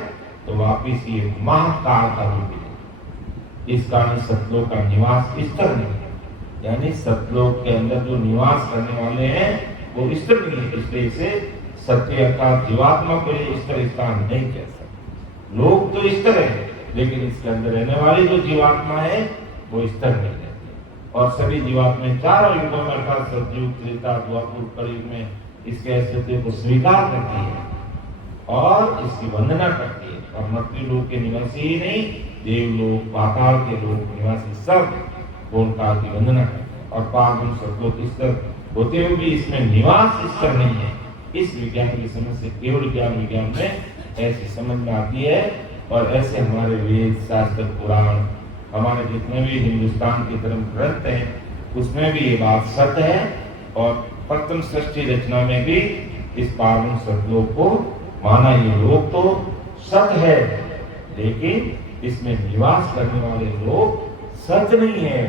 तो वापिस ये महाकाल का रूप है। इस कारण सतलोक का निवास स्तर नहीं है, यानी सतलोक के अंदर जो निवास करने वाले हैं वो स्तर नहीं है। इसलिए इसे सत्य अर्थात जीवात्मा को स्तर स्थान नहीं कह सकते। लोक तो स्तर है, लेकिन इसके अंदर रहने वाली जो जीवात्मा है वो स्तर नहीं रहती। और सभी जीवात्माएं 4 युगों में अर्थात सतयुग, त्रेता, द्वापर, कलयुग में इसके अस्तित्व को स्वीकार करती है और इसकी वंदना करती है। और मृत्यु लोक के निवासी ही नहीं, देवलोक, पाताल के लोक निवासी सब ओंकार की वंदना करते हैं। और पार्वण सतलोक स्तर होते हुए भी इसमें निवास स्तर नहीं है। इस विज्ञान की समझ से केवल ज्ञान विज्ञान में ऐसी समझ में आती है। और ऐसे हमारे वेद, शास्त्र, पुराण, हमारे जितने भी हिंदुस्तान के धर्म ग्रंथ हैं, उसमें भी ये बात सत्य है। और प्रथम सृष्टि रचना में भी इस पार्वण सतलोक को माना। ये लोक तो सत्य है, लेकिन इसमें निवास करने वाले लोग सत्य नहीं है।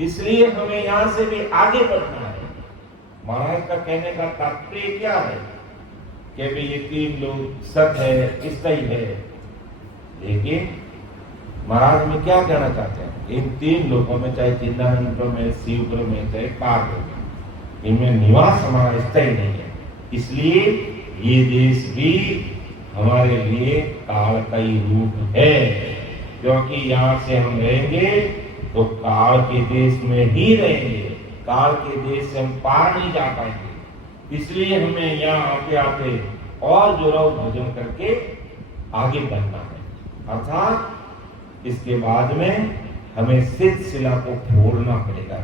इसलिए हमें यहाँ से भी आगे बढ़ना है। महाराज का कहने का तात्पर्य क्या है कि भाई ये 3 लोग सत्य है, स्थायी है, लेकिन महाराज में क्या कहना चाहते हैं? इन 3 लोगों में, चाहे चिदानंद में, शिव में, चाहे पार्वती में, इनमें निवास हमारा स्थायी नहीं है। इसलिए ये देश भी हमारे लिए काल का ही रूप है, क्योंकि यहाँ से हम रहेंगे तो काल के देश में ही रहेंगे, काल के देश से हम पार नहीं जा पाएंगे। इसलिए हमें यहाँ आते आते और जोराव भोजन करके आगे बढ़ना है। अर्थात इसके बाद में हमें सिद्ध शिला को फोड़ना पड़ेगा।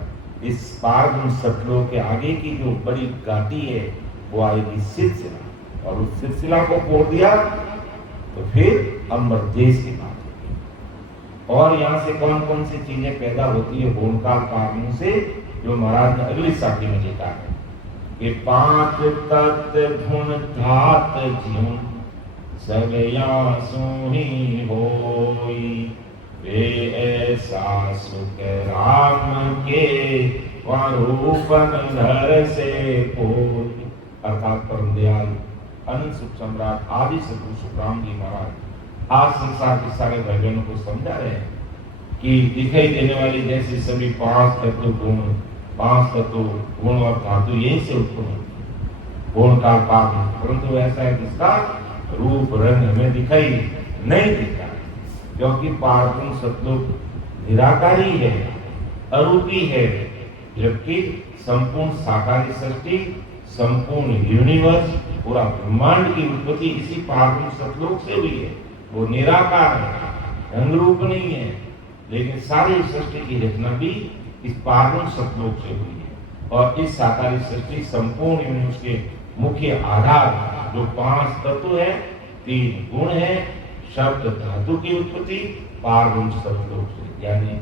इस पार्वण सतलोक के आगे की जो बड़ी घाटी है वो आएगी सिद्ध शिला, और उस सिद्ध शिला को फोड़ दिया तो फिर अमर देश की बात होगी। और यहाँ से कौन कौन सी चीजें पैदा होती है ओंकार पार्वण से, जो महाराज ने अगली साथी में लिखा है कि 5 तत्व गुण धात जीवन सब यासु ही होई, वे ऐसा सुख राम के वरूपन धर से कोई। अर्थात परम दयाल अनंत सुख सम्राट आदि सतगुरु सुखराम जी महाराज आज संसार के सारे भाई बहनों को समझा रहे हैं कि दिखाई देने वाली जैसे सभी 5 तत्व गुण, 5 तत्व गुण और धातु यही से उत्पन्न गुण का पाप, परंतु ऐसा है जिसका रूप रंग हमें दिखाई नहीं देता, क्योंकि पार्वण सतलोक निराकारी है, अरूपी है, जबकि संपूर्ण साकारी सृष्टि, संपूर्ण यूनिवर्स, पूरा ब्रह्मांड की उत्पत्ति इसी पार्वण सतलोक से हुई है। वो निराकार है, रंग रूप नहीं है, लेकिन सारी सृष्टि की रचना भी इस पार्वण सतलोक से हुई है। और इस साकारी सृष्टि संपूर्ण यूनिवर्स के मुख्य आधार जो 5 तत्व है, 3 गुण है, शब्द धातु की उत्पत्ति, पारगुण शब्दों से, यानी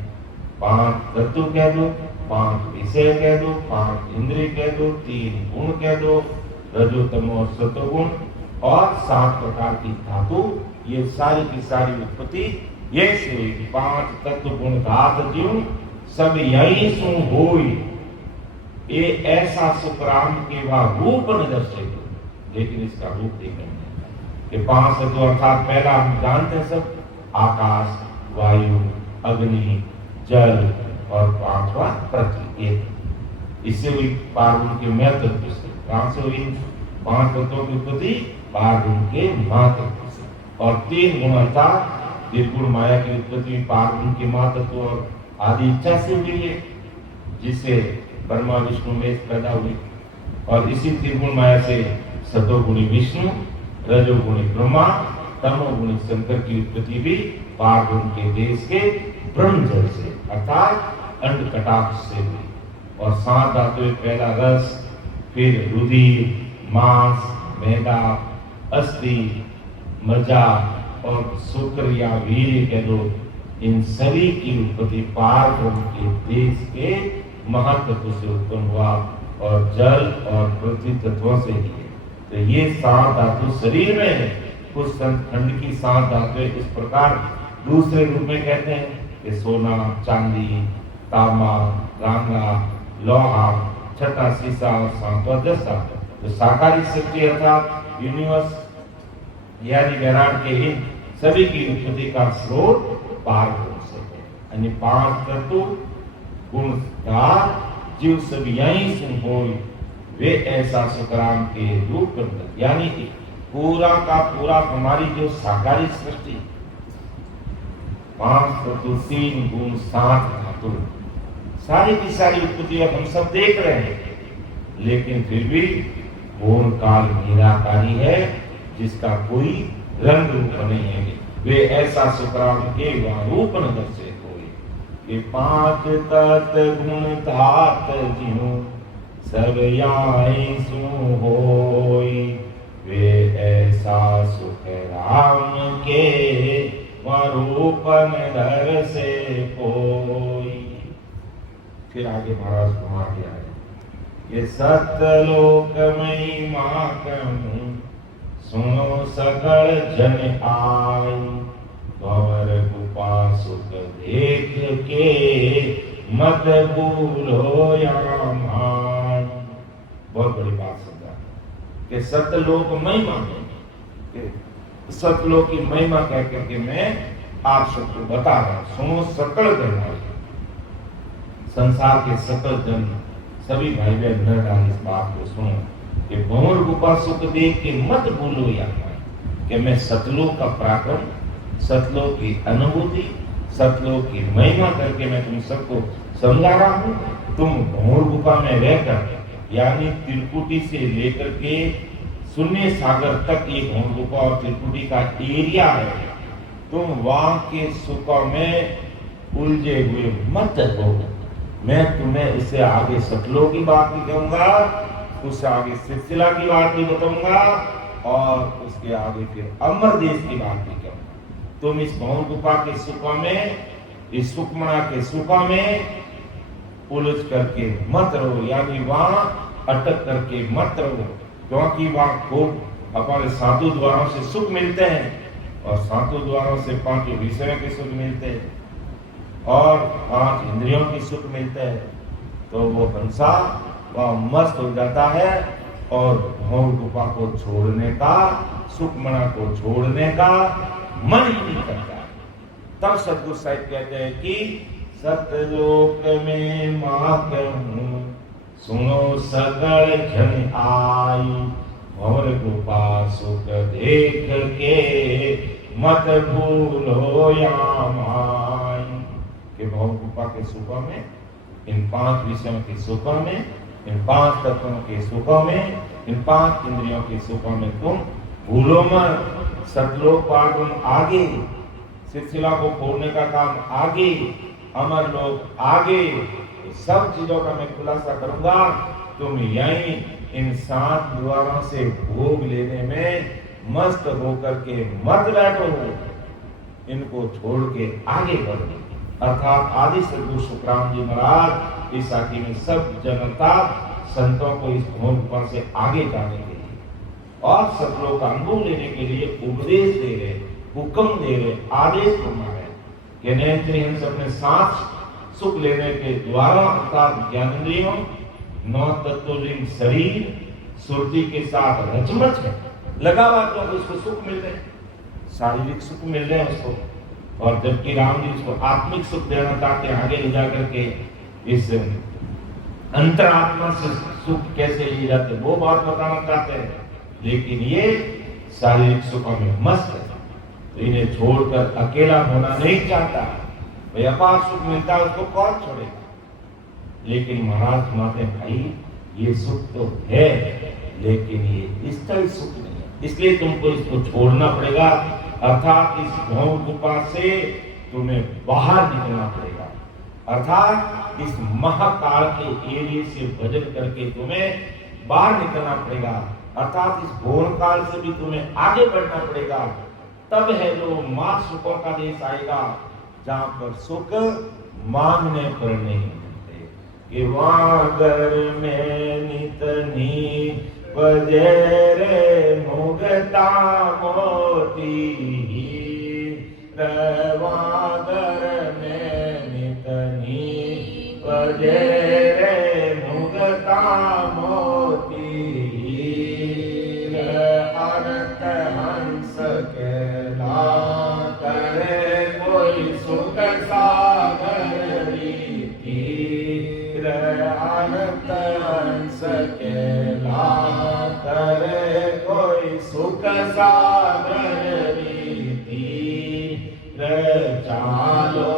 5 तत्व कह दो, 5 विषय कह दो, 5 इंद्रिय कह दो, 3 गुण कह दो, रजो तमो और सतोगुण, और 7 प्रकार की धातु, ये सारी की सारी उत्पत्ति ये से 5 तत्व गुण धात जीव सब यही सु होई, ये ऐसा सुखराम के वह रूप न दर्शे, लेकिन इसका रूप देखने कि 5 तत्व अर्थात पहला हम जानते हैं सब, आकाश, वायु, अग्नि, जल और 5वां पृथ्वी। एक इससे हुई पारगुण के महत्व से, कहां से हुई 5 तत्वों की उत्पत्ति? पारगुण के महत्व से। और 3 गुण अर्थात निर्गुण माया की उत्पत्ति पारगुण के महत्व और आदि इच्छा से हुई है, जिससे ब्रह्मा विष्णु में पैदा हुई। और इसी त्रिगुण माया से सतोगुणी विष्णु, रजोगुणी ब्रह्मा, तमोगुणी शंकर की उत्पत्ति भी पारगुण के देश के ब्रह्मजल से अर्थात अंड कटाक्ष से हुई। और 7 धातु पहला रस, फिर रुधिर, मांस, मैदा, अस्थि, मज्जा और शुक्र या वीर्य कह दो, इन सभी की उत्पत्ति पारगुण के देश के महत्व से उत्पन्न हुआ और जल और पृथ्वी तत्वों से ही है। तो ये 7 धातु शरीर में है। कुछ खंड की 7 धातुएं इस प्रकार दूसरे रूप में कहते हैं कि सोना, चांदी, तांबा, रांगा, लोहा, छठा शीशा और 7वां दशा। तो साकारी शक्ति अर्थात यूनिवर्स यानी विराट के इन सभी की उत्पत्ति का स्रोत पारगुण से है। यानी 5 तत्व गुण जीव सब यही से होई, वे ऐसा सुखराम के रूप में, यानी पूरा का पूरा हमारी जो साकारी सृष्टि 5 तत्व 3 गुण 7 धातु सारी की सारी उत्पत्ति अब हम सब देख रहे हैं, लेकिन फिर भी पूर्ण काल निराकारी है, जिसका कोई रंग रूप नहीं है। वे ऐसा सुखराम के रूप न दर्शे होई, ये 5 तत्व गुण धात जिनु सब याई सु होई, वे ऐसा सुखराम के रूप न दर्शे कोई। फिर आगे महाराज कुमार के आए, ये सतलोक महिमा कहूं सुनो सकल जन आई, गौर गुपा सुख देख के मत भूलो या मान। बहुत बड़ी बात समझा कि सतलोक महिमा, सतलोक की महिमा कह करके मैं आप सबको बता रहा हूं। सुनो सकल जन आई, संसार के सकल जन सभी भाई बहन न डाल इस बात को सुनो कि भंवर गुपा सुख देख के मत भूलो या कि मैं सतलोक का पराक्रम, सतलोक की अनुभूति, सतलोक की महिमा करके मैं तुम सबको समझा रहा हूं। तुम भंवर गुपा में रहकर यानी त्रिकुटी से लेकर के शून्य सागर तक ये भंवर गुपा और त्रिकुटी का एरिया है, तुम वहां के सुखों में उलझे हुए मत हो। मैं तुम्हें इससे आगे सतलोक की बात भी कहूंगा, उससे आगे सिलसिला की बात भी बताऊंगा और उसके आगे फिर अमर देश की बात भी कहूंगा। तुम इस भंवर गुफा के सुखों में, इस सुखमणा के सुखों में उलझ करके मत रहो, यानी वहां अटक करके मत रहो, क्योंकि वहां खूब हमारे सातों द्वारों से सुख मिलते हैं और सातों द्वारों से 5 विषयों के सुख मिलते हैं और 5 इंद्रियों के सुख मिलते हैं। तो वो हंसा वह मस्त हो जाता है और भंवर गुफा को छोड़ने का, सुखमणा को छोड़ने का मन ही नहीं करता। तब सदगुरु साहिब कहते हैं कि सतलोक में मां कहूं सुनो सकल जन आई, भंवर गुफा सुख देख के मत भूलो या माई। कि भंवर गुफा के सुखों में, इन 5 विषयों के सुखों में, इन 5 तत्वों के सुखों में, इन 5 इंद्रियों के सुखों में तुम भूलो मत। सतलोक पारगुण आगे, सिलसिला को खोलने का काम आगे, अमर लोक आगे, सब चीजों का मैं खुलासा करूंगा। तुम यहीं इन 7 द्वारों से भोग लेने में मस्त होकर के मत बैठो, इनको छोड़ के आगे बढ़ो। अर्थात आदि सद्गुरु सुखराम जी महाराज इस आखिर में सब जनता संतों को इस भोग से आगे जाने के लिए और सत्रों का अनुभव लेने के लिए उपदेश दे रहे, हुक्म दे रहे, आदेश करना है कि नेत्रहीन अपने साथ सुख लेने के द्वारा अर्थात ज्ञानेंद्रियों 9 तत्वलिंग शरीर सुरती के साथ रचमच है लगा हुआ, तो उसको सुख मिल रहे, शारीरिक सुख मिल रहे हैं उसको। और जबकि राम जी उसको आत्मिक सुख देना चाहते हैं, आगे ले जाकर के इस अंतरात्मा से सुख कैसे लिए जाते वो बात बताना चाहते हैं। लेकिन ये शारीरिक सुखों में मस्त है, तो इन्हें छोड़कर अकेला होना नहीं चाहता। भाई अपार सुख मिलता है उसको कौन छोड़ेगा। लेकिन महाराज सुनाते भाई ये सुख तो है, लेकिन ये इसका ही सुख नहीं है, इसलिए तुमको इसको छोड़ना पड़ेगा। अर्थात इस भौम गुफा से तुम्हें बाहर निकलना पड़ेगा, अर्थात इस महाकाल के एरिया से भजन करके तुम्हें बाहर निकलना पड़ेगा, अर्थात इस घोर काल से भी तुम्हें आगे बढ़ना पड़ेगा। तब है जो मां सुखों का देश आएगा, जहां पर सुख मांगने पर नहीं मिलते। कि वागर में नितनी बजे रे मुगता मोती, वागर में नितनी बजे रे मुगता मोती, अनंत हंस के ला करे कोई सुख सागर रीति, अनंत हंस के ला करे कोई सुख सागर रीति, चालो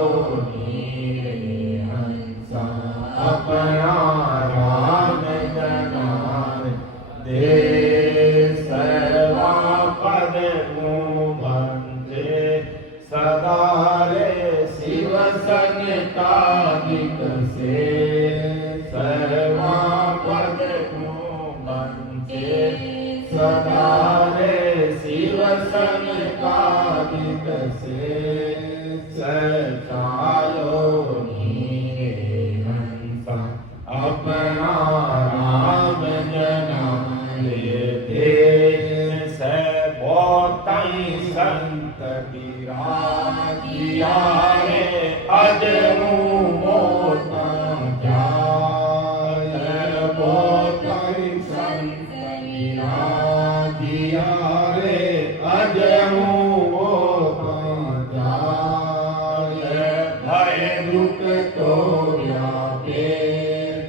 नीरे हंसा अपना राम जनार दे, सर्वा पद मुझे सदा रे शिव संतादिक से, सर्वा पद मुझे सदा रे शिव संतादिक से, चालो नीरे हंसा अपना राम जनारे दे, से बहुताई संत विराजिया रे अजरू मोता जाय, बहुताई संत विराजिया रे अजरू तो व्यापे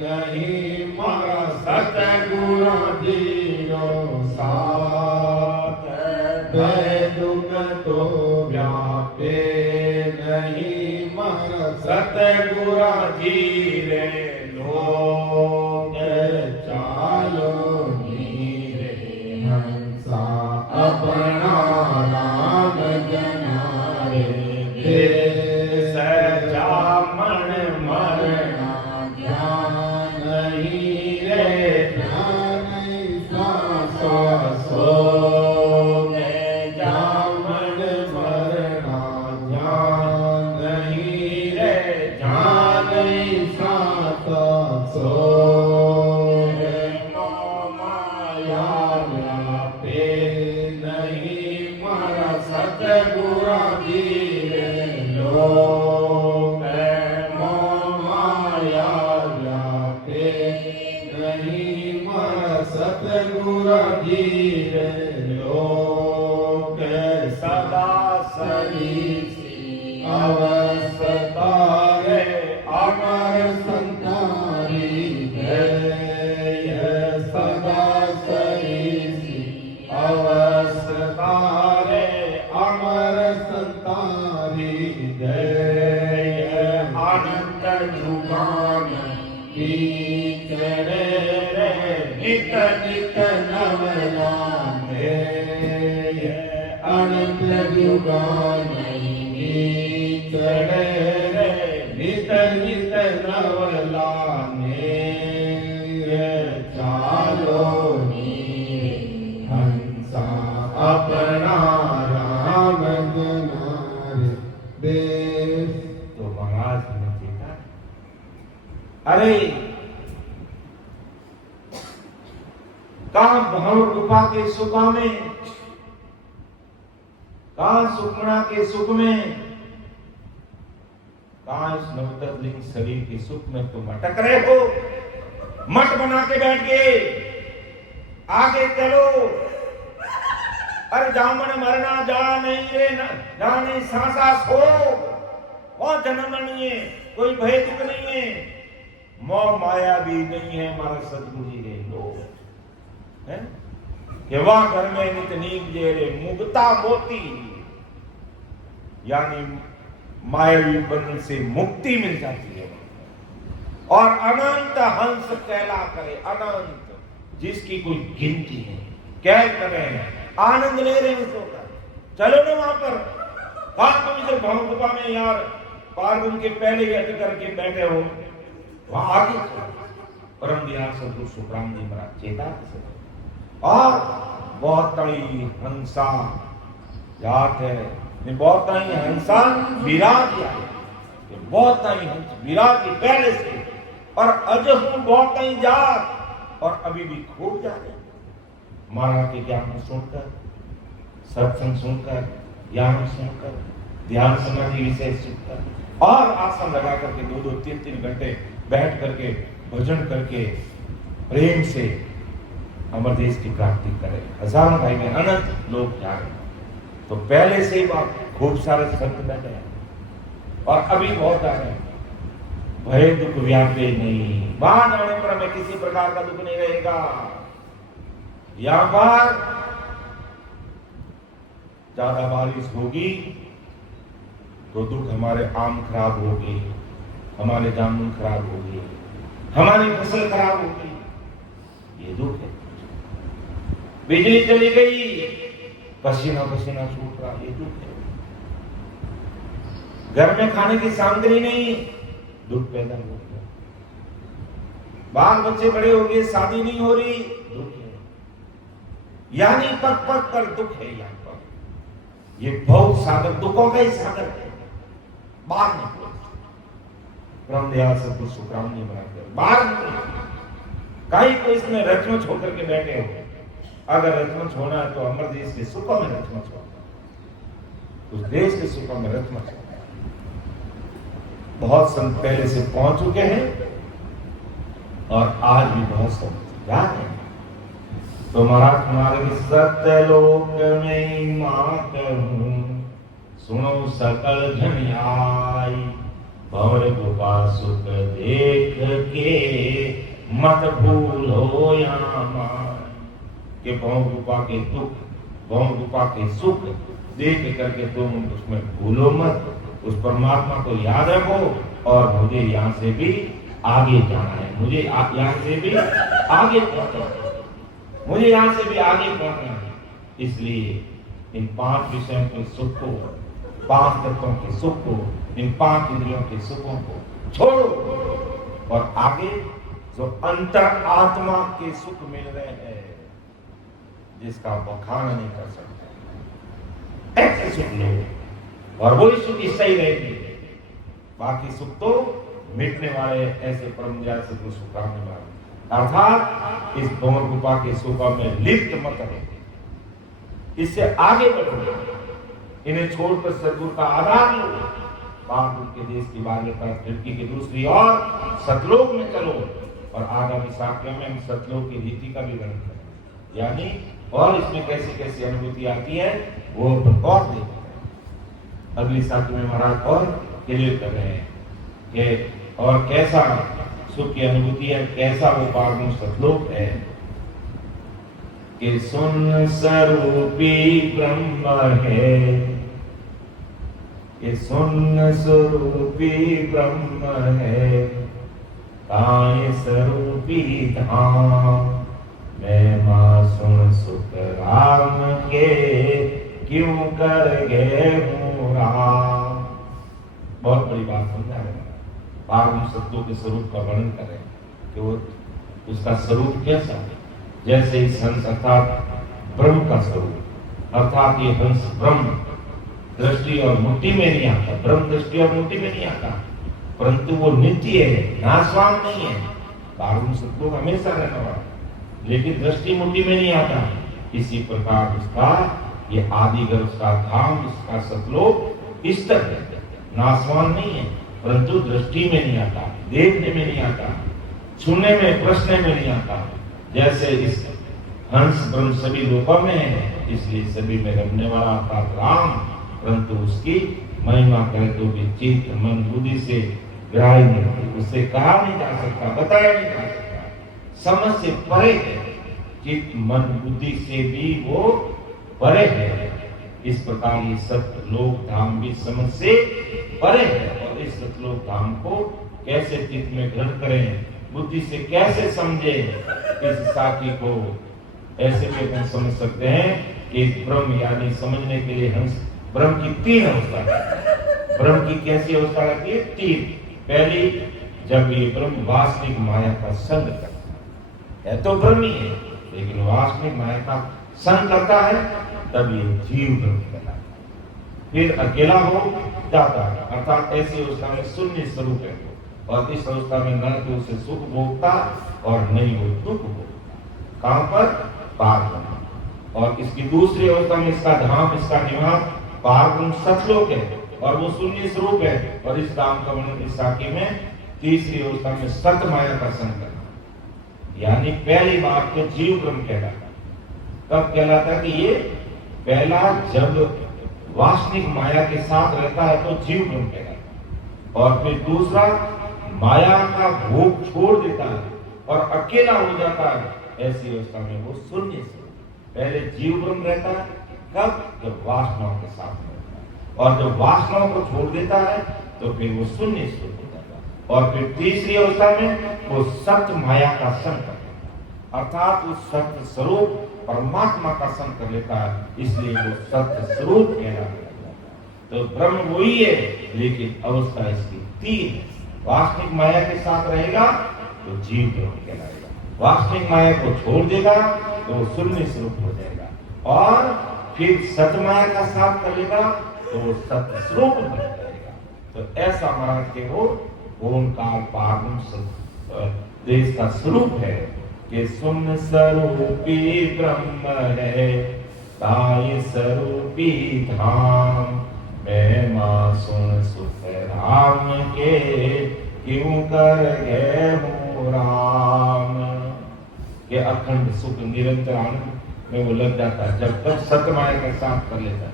नहीं मारा सतगुरु जीरो साथ, दुख तो व्यापे नहीं मारा सतगुरु जीरे लोग, चालो नीरे हंसा अपना राम जनारे दे, मरना ध्यान नहीं रे ध्यान सो जामन मरना ध्यान नहीं रे ध्यान सो, माया व्यापे नहीं मर सतगुरु धीरे लो, सतगुरु धीरे लोक सदा सरीसी अवस्था रे अमर संतारी है, सदा सरीसी अवस्था रे अमर संतारी है, अनंत जुगान की चढ़े नित नित नवलाने, अनंत युगान चढ़े रे नित नित नवला के सुखा में, कहां सुखमणा के सुख में, कहां इस नवतलिंग शरीर के सुख में तुम अटक रहे हो। मठ बना के बैठ गए, आगे चलो। अरे जामन मरना जा नहीं रे, जा नहीं सांसा सो, और जन्म नहीं है, कोई भय दुख नहीं है, मोह माया भी नहीं है। हमारा सदगुरु जी गए लोग है कि वहां घर में नित नींद जेरे मुक्ता मोती, यानी मायावी बंधन से मुक्ति मिल जाती है। और अनंत हंस कहला करे, अनंत जिसकी कोई गिनती है, क्या कर रहे हैं, आनंद ले रहे हैं सोकर। चलो ना वहां पर, तुम इधर भवगुफा में यार पार्वती के पहले ही अटक करके बैठे हो, वहां आगे परम दयाल सदगुरु सुखराम जी महाराज चेता से और बहुत ही हंसा जात है, बहुत ही हंसा विराट है, बहुत ही हंस विराट की पहले से, और अज हूं बहुत ही जात, और अभी भी खूब जा रहे महाराज के ज्ञान सुनकर, सत्संग सुनकर, ज्ञान सुनकर, ध्यान समाधि विषय सुनकर, और आसन लगा करके 2-2, 3-3 घंटे बैठ करके भजन करके प्रेम से अमर देश की प्राप्ति करें। हजारों भाई में अनंत लोग जा रहे, तो पहले से ही बात खूब सारे संत बैठे हैं, और अभी बहुत आ रहे हैं। भय दुख व्यापे नहीं, वहां जाने पर हमें किसी प्रकार का दुख नहीं रहेगा। यहां पर ज्यादा बारिश होगी तो दुख, हमारे आम खराब होगी, हमारे जामुन खराब होगी, हमारी फसल खराब होगी, ये दुख है। बिजली चली गई, पसीना पसीना छूट रहा, ये दुख है। घर में खाने की सामग्री नहीं, दुख पैदा हो गया। बाल बच्चे बड़े हो गए, शादी नहीं हो रही, दुख है। यानी पक पक कर दुख है। यहाँ पर ये बहुत सागर, दुखों का ही सागर है, बाहर निकलो। ब्रह्म दयाल सदगुरु सुखराम जी महाराज बाहर निकलो, कहीं को इसमें रचमच होकर के बैठे हो। अगर रचमच होना है तो अमर देश के सुखों में रचमच होना, उस देश के सुखों में रचमच होना। बहुत संत पहले से पहुंच चुके हैं, और आज भी बहुत संत जा रहे हैं। तो महाराज मार्ग सत्यलोक में मात हूं, सुनो सकल जन आई, भंवर गुफा सुख देख के मत भूलो यामा। कि भंवर गुफा के दुख, भंवर गुफा के सुख देख करके तुम उसमें भूलो मत, उस परमात्मा को याद रखो। और मुझे यहाँ से भी आगे जाना है, मुझे यहाँ से भी आगे पहुंचना है, मुझे यहाँ से भी आगे पहुंचना है। इसलिए इन 5 विषयों के सुख को, 5 तत्वों के सुख को, इन 5 इंद्रियों के सुखों को छोड़ो, और आगे जो अंतर आत्मा के सुख मिल रहे हैं, जिसका बखान नहीं कर सकते, ऐसे सुख लो, और वही सुख सही रहेगी। बाकी सुख तो मिटने वाले, ऐसे परम दयाल सदगुरु सुखराम जी महाराज। अर्थात इस भंवर गुफा के सुखों में लिप्त मत रहो, इससे आगे बढ़ो, इन्हें छोड़कर सदगुरु का आधार लो। बाप उनके देश की बाध्यता खिड़की की दूसरी ओर सतलोक में चलो, और आगामी साक्ष्य में हम सतलोक की रीति का भी वर्णन करें, यानी और इसमें कैसी कैसी अनुभूति आती है वो और देखते हैं। अगली साक्ष्य में महाराज और क्लियर कर रहे हैं कि और कैसा सुख की अनुभूति है, कैसा वो पावन सतलोक है। कि सुन स्वरूपी ब्रह्म है, कि सुन स्वरूपी ब्रह्म है, काय स्वरूपी धाम। मैं मां सुन सुख राम के, क्यों कर गए हूँ राम। बहुत बड़ी बात समझा रहे हैं, पावन सत्यों के स्वरूप का वर्णन कर रहे हैं कि वो उसका स्वरूप कैसा है। जैसे इस हंस अर्थात ब्रह्म का स्वरूप, अर्थात ये हंस ब्रह्म दृष्टि और मुट्ठी में नहीं आता, ब्रह्म दृष्टि और मुट्ठी में नहीं आता, परंतु वो नित्य है, नाशवान नहीं है। पावन सत्यों हमेशा रहने वाला, लेकिन दृष्टि मुट्ठी में नहीं आता, इसी प्रकार उसका ये आदिगर उसका धाम, उसका सतलोक स्थिर है, नाशवान नहीं है, परंतु दृष्टि में नहीं आता, देखने में नहीं आता, सुनने में, प्रश्न में नहीं आता। जैसे इस हंस ब्रह्म सभी लोकों में है, इसलिए सभी में रमने वाला आता राम, परंतु उसकी महिमा करे तो भी चित्त मन बुद्धि से ग्राह्य नहीं, उससे कहा नहीं जा सकता, बताया नहीं जा सकता, समझ से परे है, चित्त मन बुद्धि से भी वो परे है। इस प्रकार ये सतलोक धाम भी समझ से परे है, और इस सतलोक धाम को कैसे चित्त में ग्रहण करें, बुद्धि से कैसे समझे, इस साखी को ऐसे भी अपन समझ सकते हैं कि ब्रह्म यानी समझने के लिए हंस ब्रह्म की तीन अवस्था है। ब्रह्म की कैसी अवस्था रहती है? तीन। पहली, जब ये ब्रह्म वास्तविक माया का संग करता है तो ब्रह्म ही है, लेकिन वास्तविक माया का संग करता है तब ये जीव ब्रह्म कहलाता है। फिर अकेला हो जाता है, अर्थात ऐसी अवस्था में शून्य स्वरूप है, और इस अवस्था में न तो उसे सुख भोगता और नहीं वो दुख भोगता। कहां पर? पारब्रह्म। और इसकी दूसरी अवस्था में इसका धाम, इसका निवास पारब्रह्म सतलोक है, और वो शून्य स्वरूप है, और इस धाम का वर्णन इस साखी में तीसरी अवस्था में सत माया का संग करना, यानी पहली बात तो जीव ब्रह्म कहलाता। कब कहलाता कि ये पहला जब वासनिक माया के साथ रहता है तो जीव ब्रह्म कहलाता, और फिर दूसरा माया का भोग छोड़ देता है और अकेला हो जाता है, ऐसी अवस्था में वो शून्य से पहले जीव ब्रह्म रहता है। कब? जब वासनाओं के साथ रहता है, और जब वासनाओं को छोड़ देता है तो फिर वो शून्य स्वरूप हो जाता है, और फिर तीसरी अवस्था में वो सत्य माया का संग कर लेता है, अर्थात वो सत्य स्वरूप परमात्मा का संग कर लेता है, इसलिए वो सत्य स्वरूप कहलाता है। तो ब्रह्म वही है, लेकिन अवस्था इसकी तीन है। वास्तविक माया के साथ रहेगा तो जीव ब्रह्म कहलाएगा, वास्तविक माया को छोड़ देगा तो वो शून्य स्वरूप हो जाएगा, और फिर सत्य माया का साथ कर लेगा तो वो सत्य स्वरूप बन जाएगा। तो ऐसा महाराज के वो ओंकार पारब्रह्म देश का स्वरूप है कि सुन स्वरूपी ब्रह्म है, ताय स्वरूपी धाम, मैं मां सुन सुख राम के, क्यों कर गए हो राम। के अखंड सुख निरंतर आनंद में वो लग जाता है, जब तक सत्यमाया का साथ कर लेता है।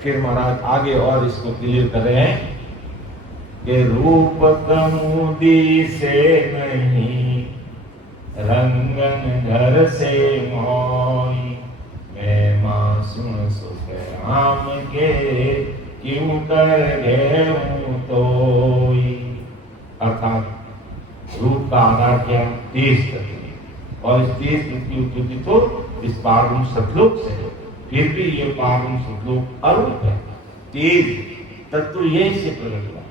फिर महाराज आगे और इसको क्लियर कर रहे हैं कि रूप कमुदी से नहीं, रंगन घर से मोई, मैं मां सुन सुख राम के, क्यों कर गए हूं तोई। अर्थात रूप का आधार क्या? तीर्थ तत्व, और इस तीर्थ की उत्पत्ति तो इस पारब्रह्म सतलोक से है। फिर भी ये पारब्रह्म सतलोक अरूप है। तीर्थ तत्व यही से प्रकट हुआ,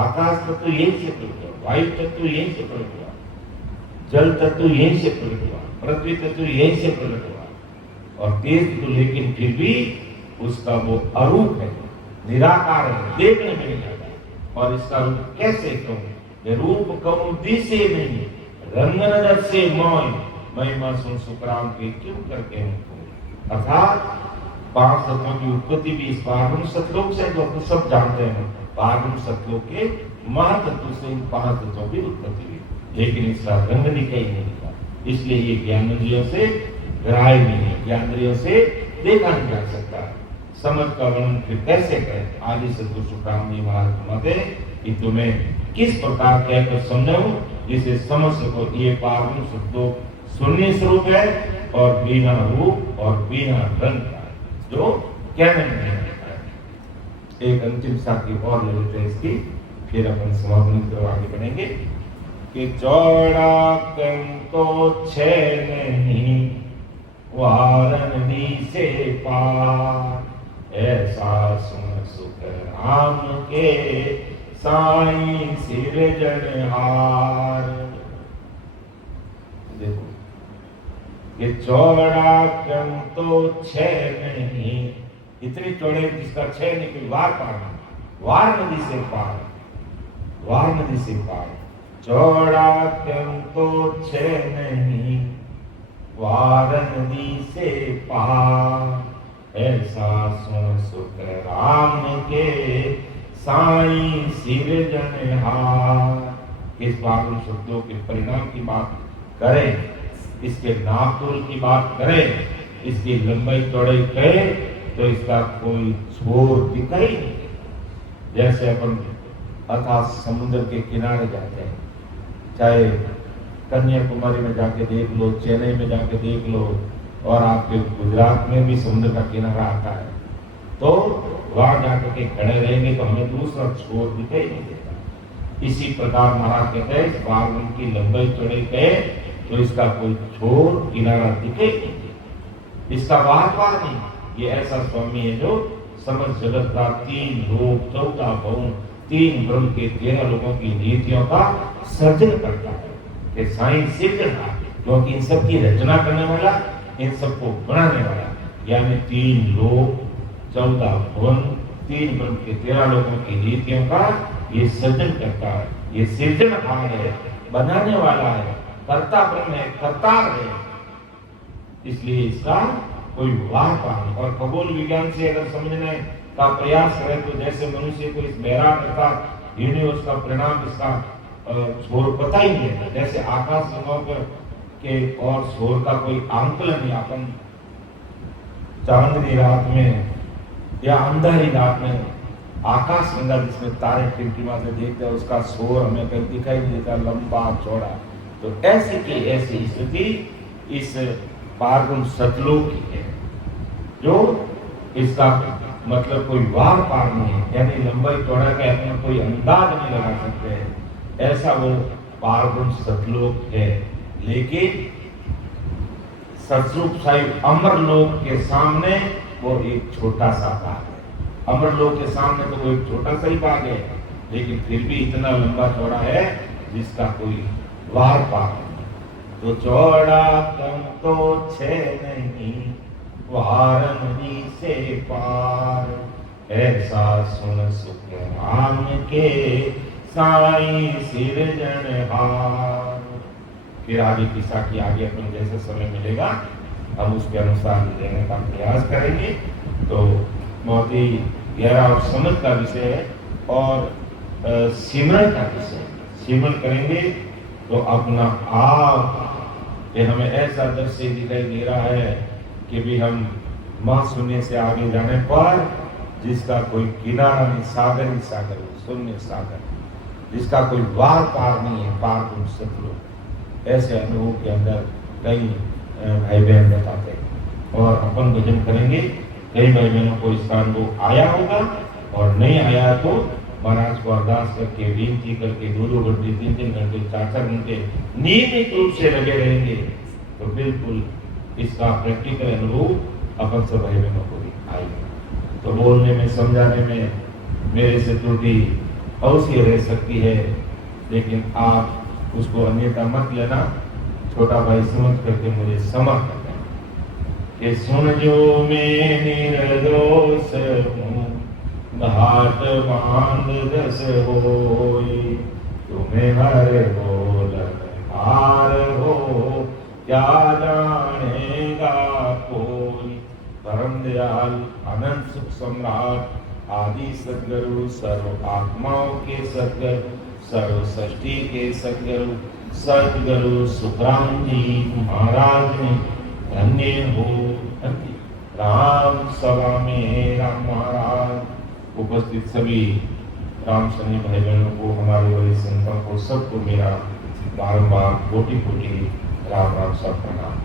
आकाश तत्व यही से प्रकट हुआ, वायु तत्व यही से प्रकट हुआ, जल तत्व यही से प्रकट हुआ, पृथ्वी तत्व यही से प्रकट हुआ। और तीर्थ तो लेकिन फिर भी उसका वो अरूप है, निराकार है, देखने में नहीं आता। और इसका रूप कैसे कहूं? रूप कमुदी से नहीं, रंगन रस से मोय, महिमा सुन सुखराम के, क्यों करके उनको। अर्थात पांच तत्वों की उत्पत्ति भी इस पारब्रह्म सतलोक से, जो हम सब जानते हैं। पारब्रह्म सतलोक के महातत्व से इन पांच तत्वों की उत्पत्ति हुई, लेकिन इसका रंग दिखाई नहीं देता, इसलिए ये ज्ञानेंद्रियों से ग्राह्य नहीं है, ज्ञानेंद्रियों से देखा नहीं जा सकता। समझ का वर्णन फिर कैसे करें? आदि सदगुरु सुखराम जी महाराज फरमाते कि तुम्हें किस प्रकार कहकर समझाऊं जिसे समझ सको। ये पारब्रह्म सतलोक शून्य स्वरूप है, और बिना रूप और बिना रंग का, जो कहने में नहीं आता है। एक अंतिम साखी और ले लेते हैं इसकी, फिर अपन समापन की ओर आगे बढ़ेंगे। कि चौड़ा कम तो छह नहीं, वाराणसी से पार, ऐसा सुन सुख राम के, साईं सिरजनहार। देखो ये चौड़ा क्रम तो छह नहीं, इतनी चौड़े जिसका छह नहीं, कोई वार पार नहीं, वार नदी से पार, वार नदी से पार। चौड़ा क्रम तो छह नहीं, वारन से पार। ऐसा सुन सुख राम के साईं सिरजनहार। इस पावन शब्दों के परिणाम की बात करें, इसके नापतोल की बात करें, इसकी लंबाई चौड़ाई करें, तो इसका कोई छोर दिखाई नहीं। जैसे अपन अथाह समुद्र के किनारे जाते हैं, चाहे कन्याकुमारी में जाके देख लो, चेन्नई में जाके देख लो, और आपके गुजरात में भी समुद्र का किनारा आता है, तो वहां जाकर के खड़े रहेंगे तो हमें दूसरा छोर दिखाई नहीं देता। इसी प्रकार महाराज कहते हैं, इस वागवन की लंबाई चौड़ाई कहे तो इसका कोई छोर किनारा दिखे नहीं, इसका वार नहीं। ये ऐसा स्वामी है जो समस्त जगत का 3 लोक 14 भवन 3 ब्रह्म के 13 लोगों की नीतियों का सर्जन करता है। कि साईं सिरजनहार, क्योंकि इन सब की रचना करने वाला, इन सबको बनाने वाला, यानी 3 लोक 14 भवन 3 ब्रह्म के 13 लोगों की नीतियों का ये सर्जन करता है। ये सिरजनहार है, बनाने वाला है, कर्ता ब्रह्म है, कर्तार है। इसलिए इसका कोई वार पार नहीं। और खगोल विज्ञान से अगर समझने का प्रयास करें तो जैसे मनुष्य को इस बैराग अर्थात यूनिवर्स का परिणाम, इसका छोर पता ही नहीं है। जैसे आकाश गंगाओं के और छोर का कोई आंकलन नहीं। अपन चांदनी रात में या अंधारी रात में आकाश गंगा जिसमें तारे टिमटिमाते देखते हैं, उसका छोर हमें कहीं दिखाई नहीं देता, लंबा चौड़ा। तो ऐसी की ऐसी स्थिति इस पारब्रह्म सतलोक की है, जो इसका मतलब कोई वार पार नहीं है, यानी लंबाई चौड़ा का अपना कोई अंदाज नहीं लगा सकते हैं। ऐसा वो पारब्रह्म सतलोक है। लेकिन सतरूप साहिब अमरलोक के सामने वो एक छोटा सा भाग है। अमरलोक के सामने तो वो एक छोटा सा ही भाग है, लेकिन फिर भी इतना लंबा चौड़ा है जिसका कोई वार पार नहीं। तो चौड़ा कम तो छे नहीं, वारन से पार। ऐसा सुन सुख राम के साईं सिरजनहार। फिर आगे किस्सा की आगे अपन जैसे समय मिलेगा हम उसके अनुसार लेने का प्रयास करेंगे। तो बहुत ही गहरा और समझ का विषय है और सिमरन का विषय। सिमरन करेंगे तो अपना आप ये हमें ऐसा दृश्य दिखाई दे रहा है कि भी हम माँ शून्य से आगे जाने पर जिसका कोई किनारा नहीं, सागर ही सागर, शून्य सागर, जिसका कोई वार पार नहीं है, पार तुम सतलोक। ऐसे अनुभव के अंदर कई भाई बहन बताते हैं और अपन भजन करेंगे। कई भाई बहनों को इसका अनुभव आया होगा और नहीं आया तो महाराज को अरदास करके विनती करके 2-2 घंटे 3-3 घंटे 4-4 घंटे नियमित रूप से लगे रहेंगे तो बिल्कुल इसका प्रैक्टिकल अनुभव अपन सब भाई बहनों को भी आएगा। तो बोलने में समझाने में मेरे से त्रुटि अवश्य रह सकती है, लेकिन आप उसको अन्यथा मत लेना। छोटा भाई समझ करके मुझे समझ करना कि सुन जो मैं निर्दोष हूँ, घाट बांध दस होई, तुम्हें हर बोल हार हो, क्या जानेगा कोई। परम दयाल अनंत सुख सम्राट आदि सदगुरु, सर्व आत्माओं के सदगुरु, सर्व सृष्टि के सदगुरु सदगुरु सुखराम जी महाराज धन्य हो। राम सभा में राम महाराज, उपस्थित सभी राम शनि भाई बहनों को, हमारे बड़े संतों को, सबको मेरा बारंबार कोटि कोटि राम राम सब प्रणाम।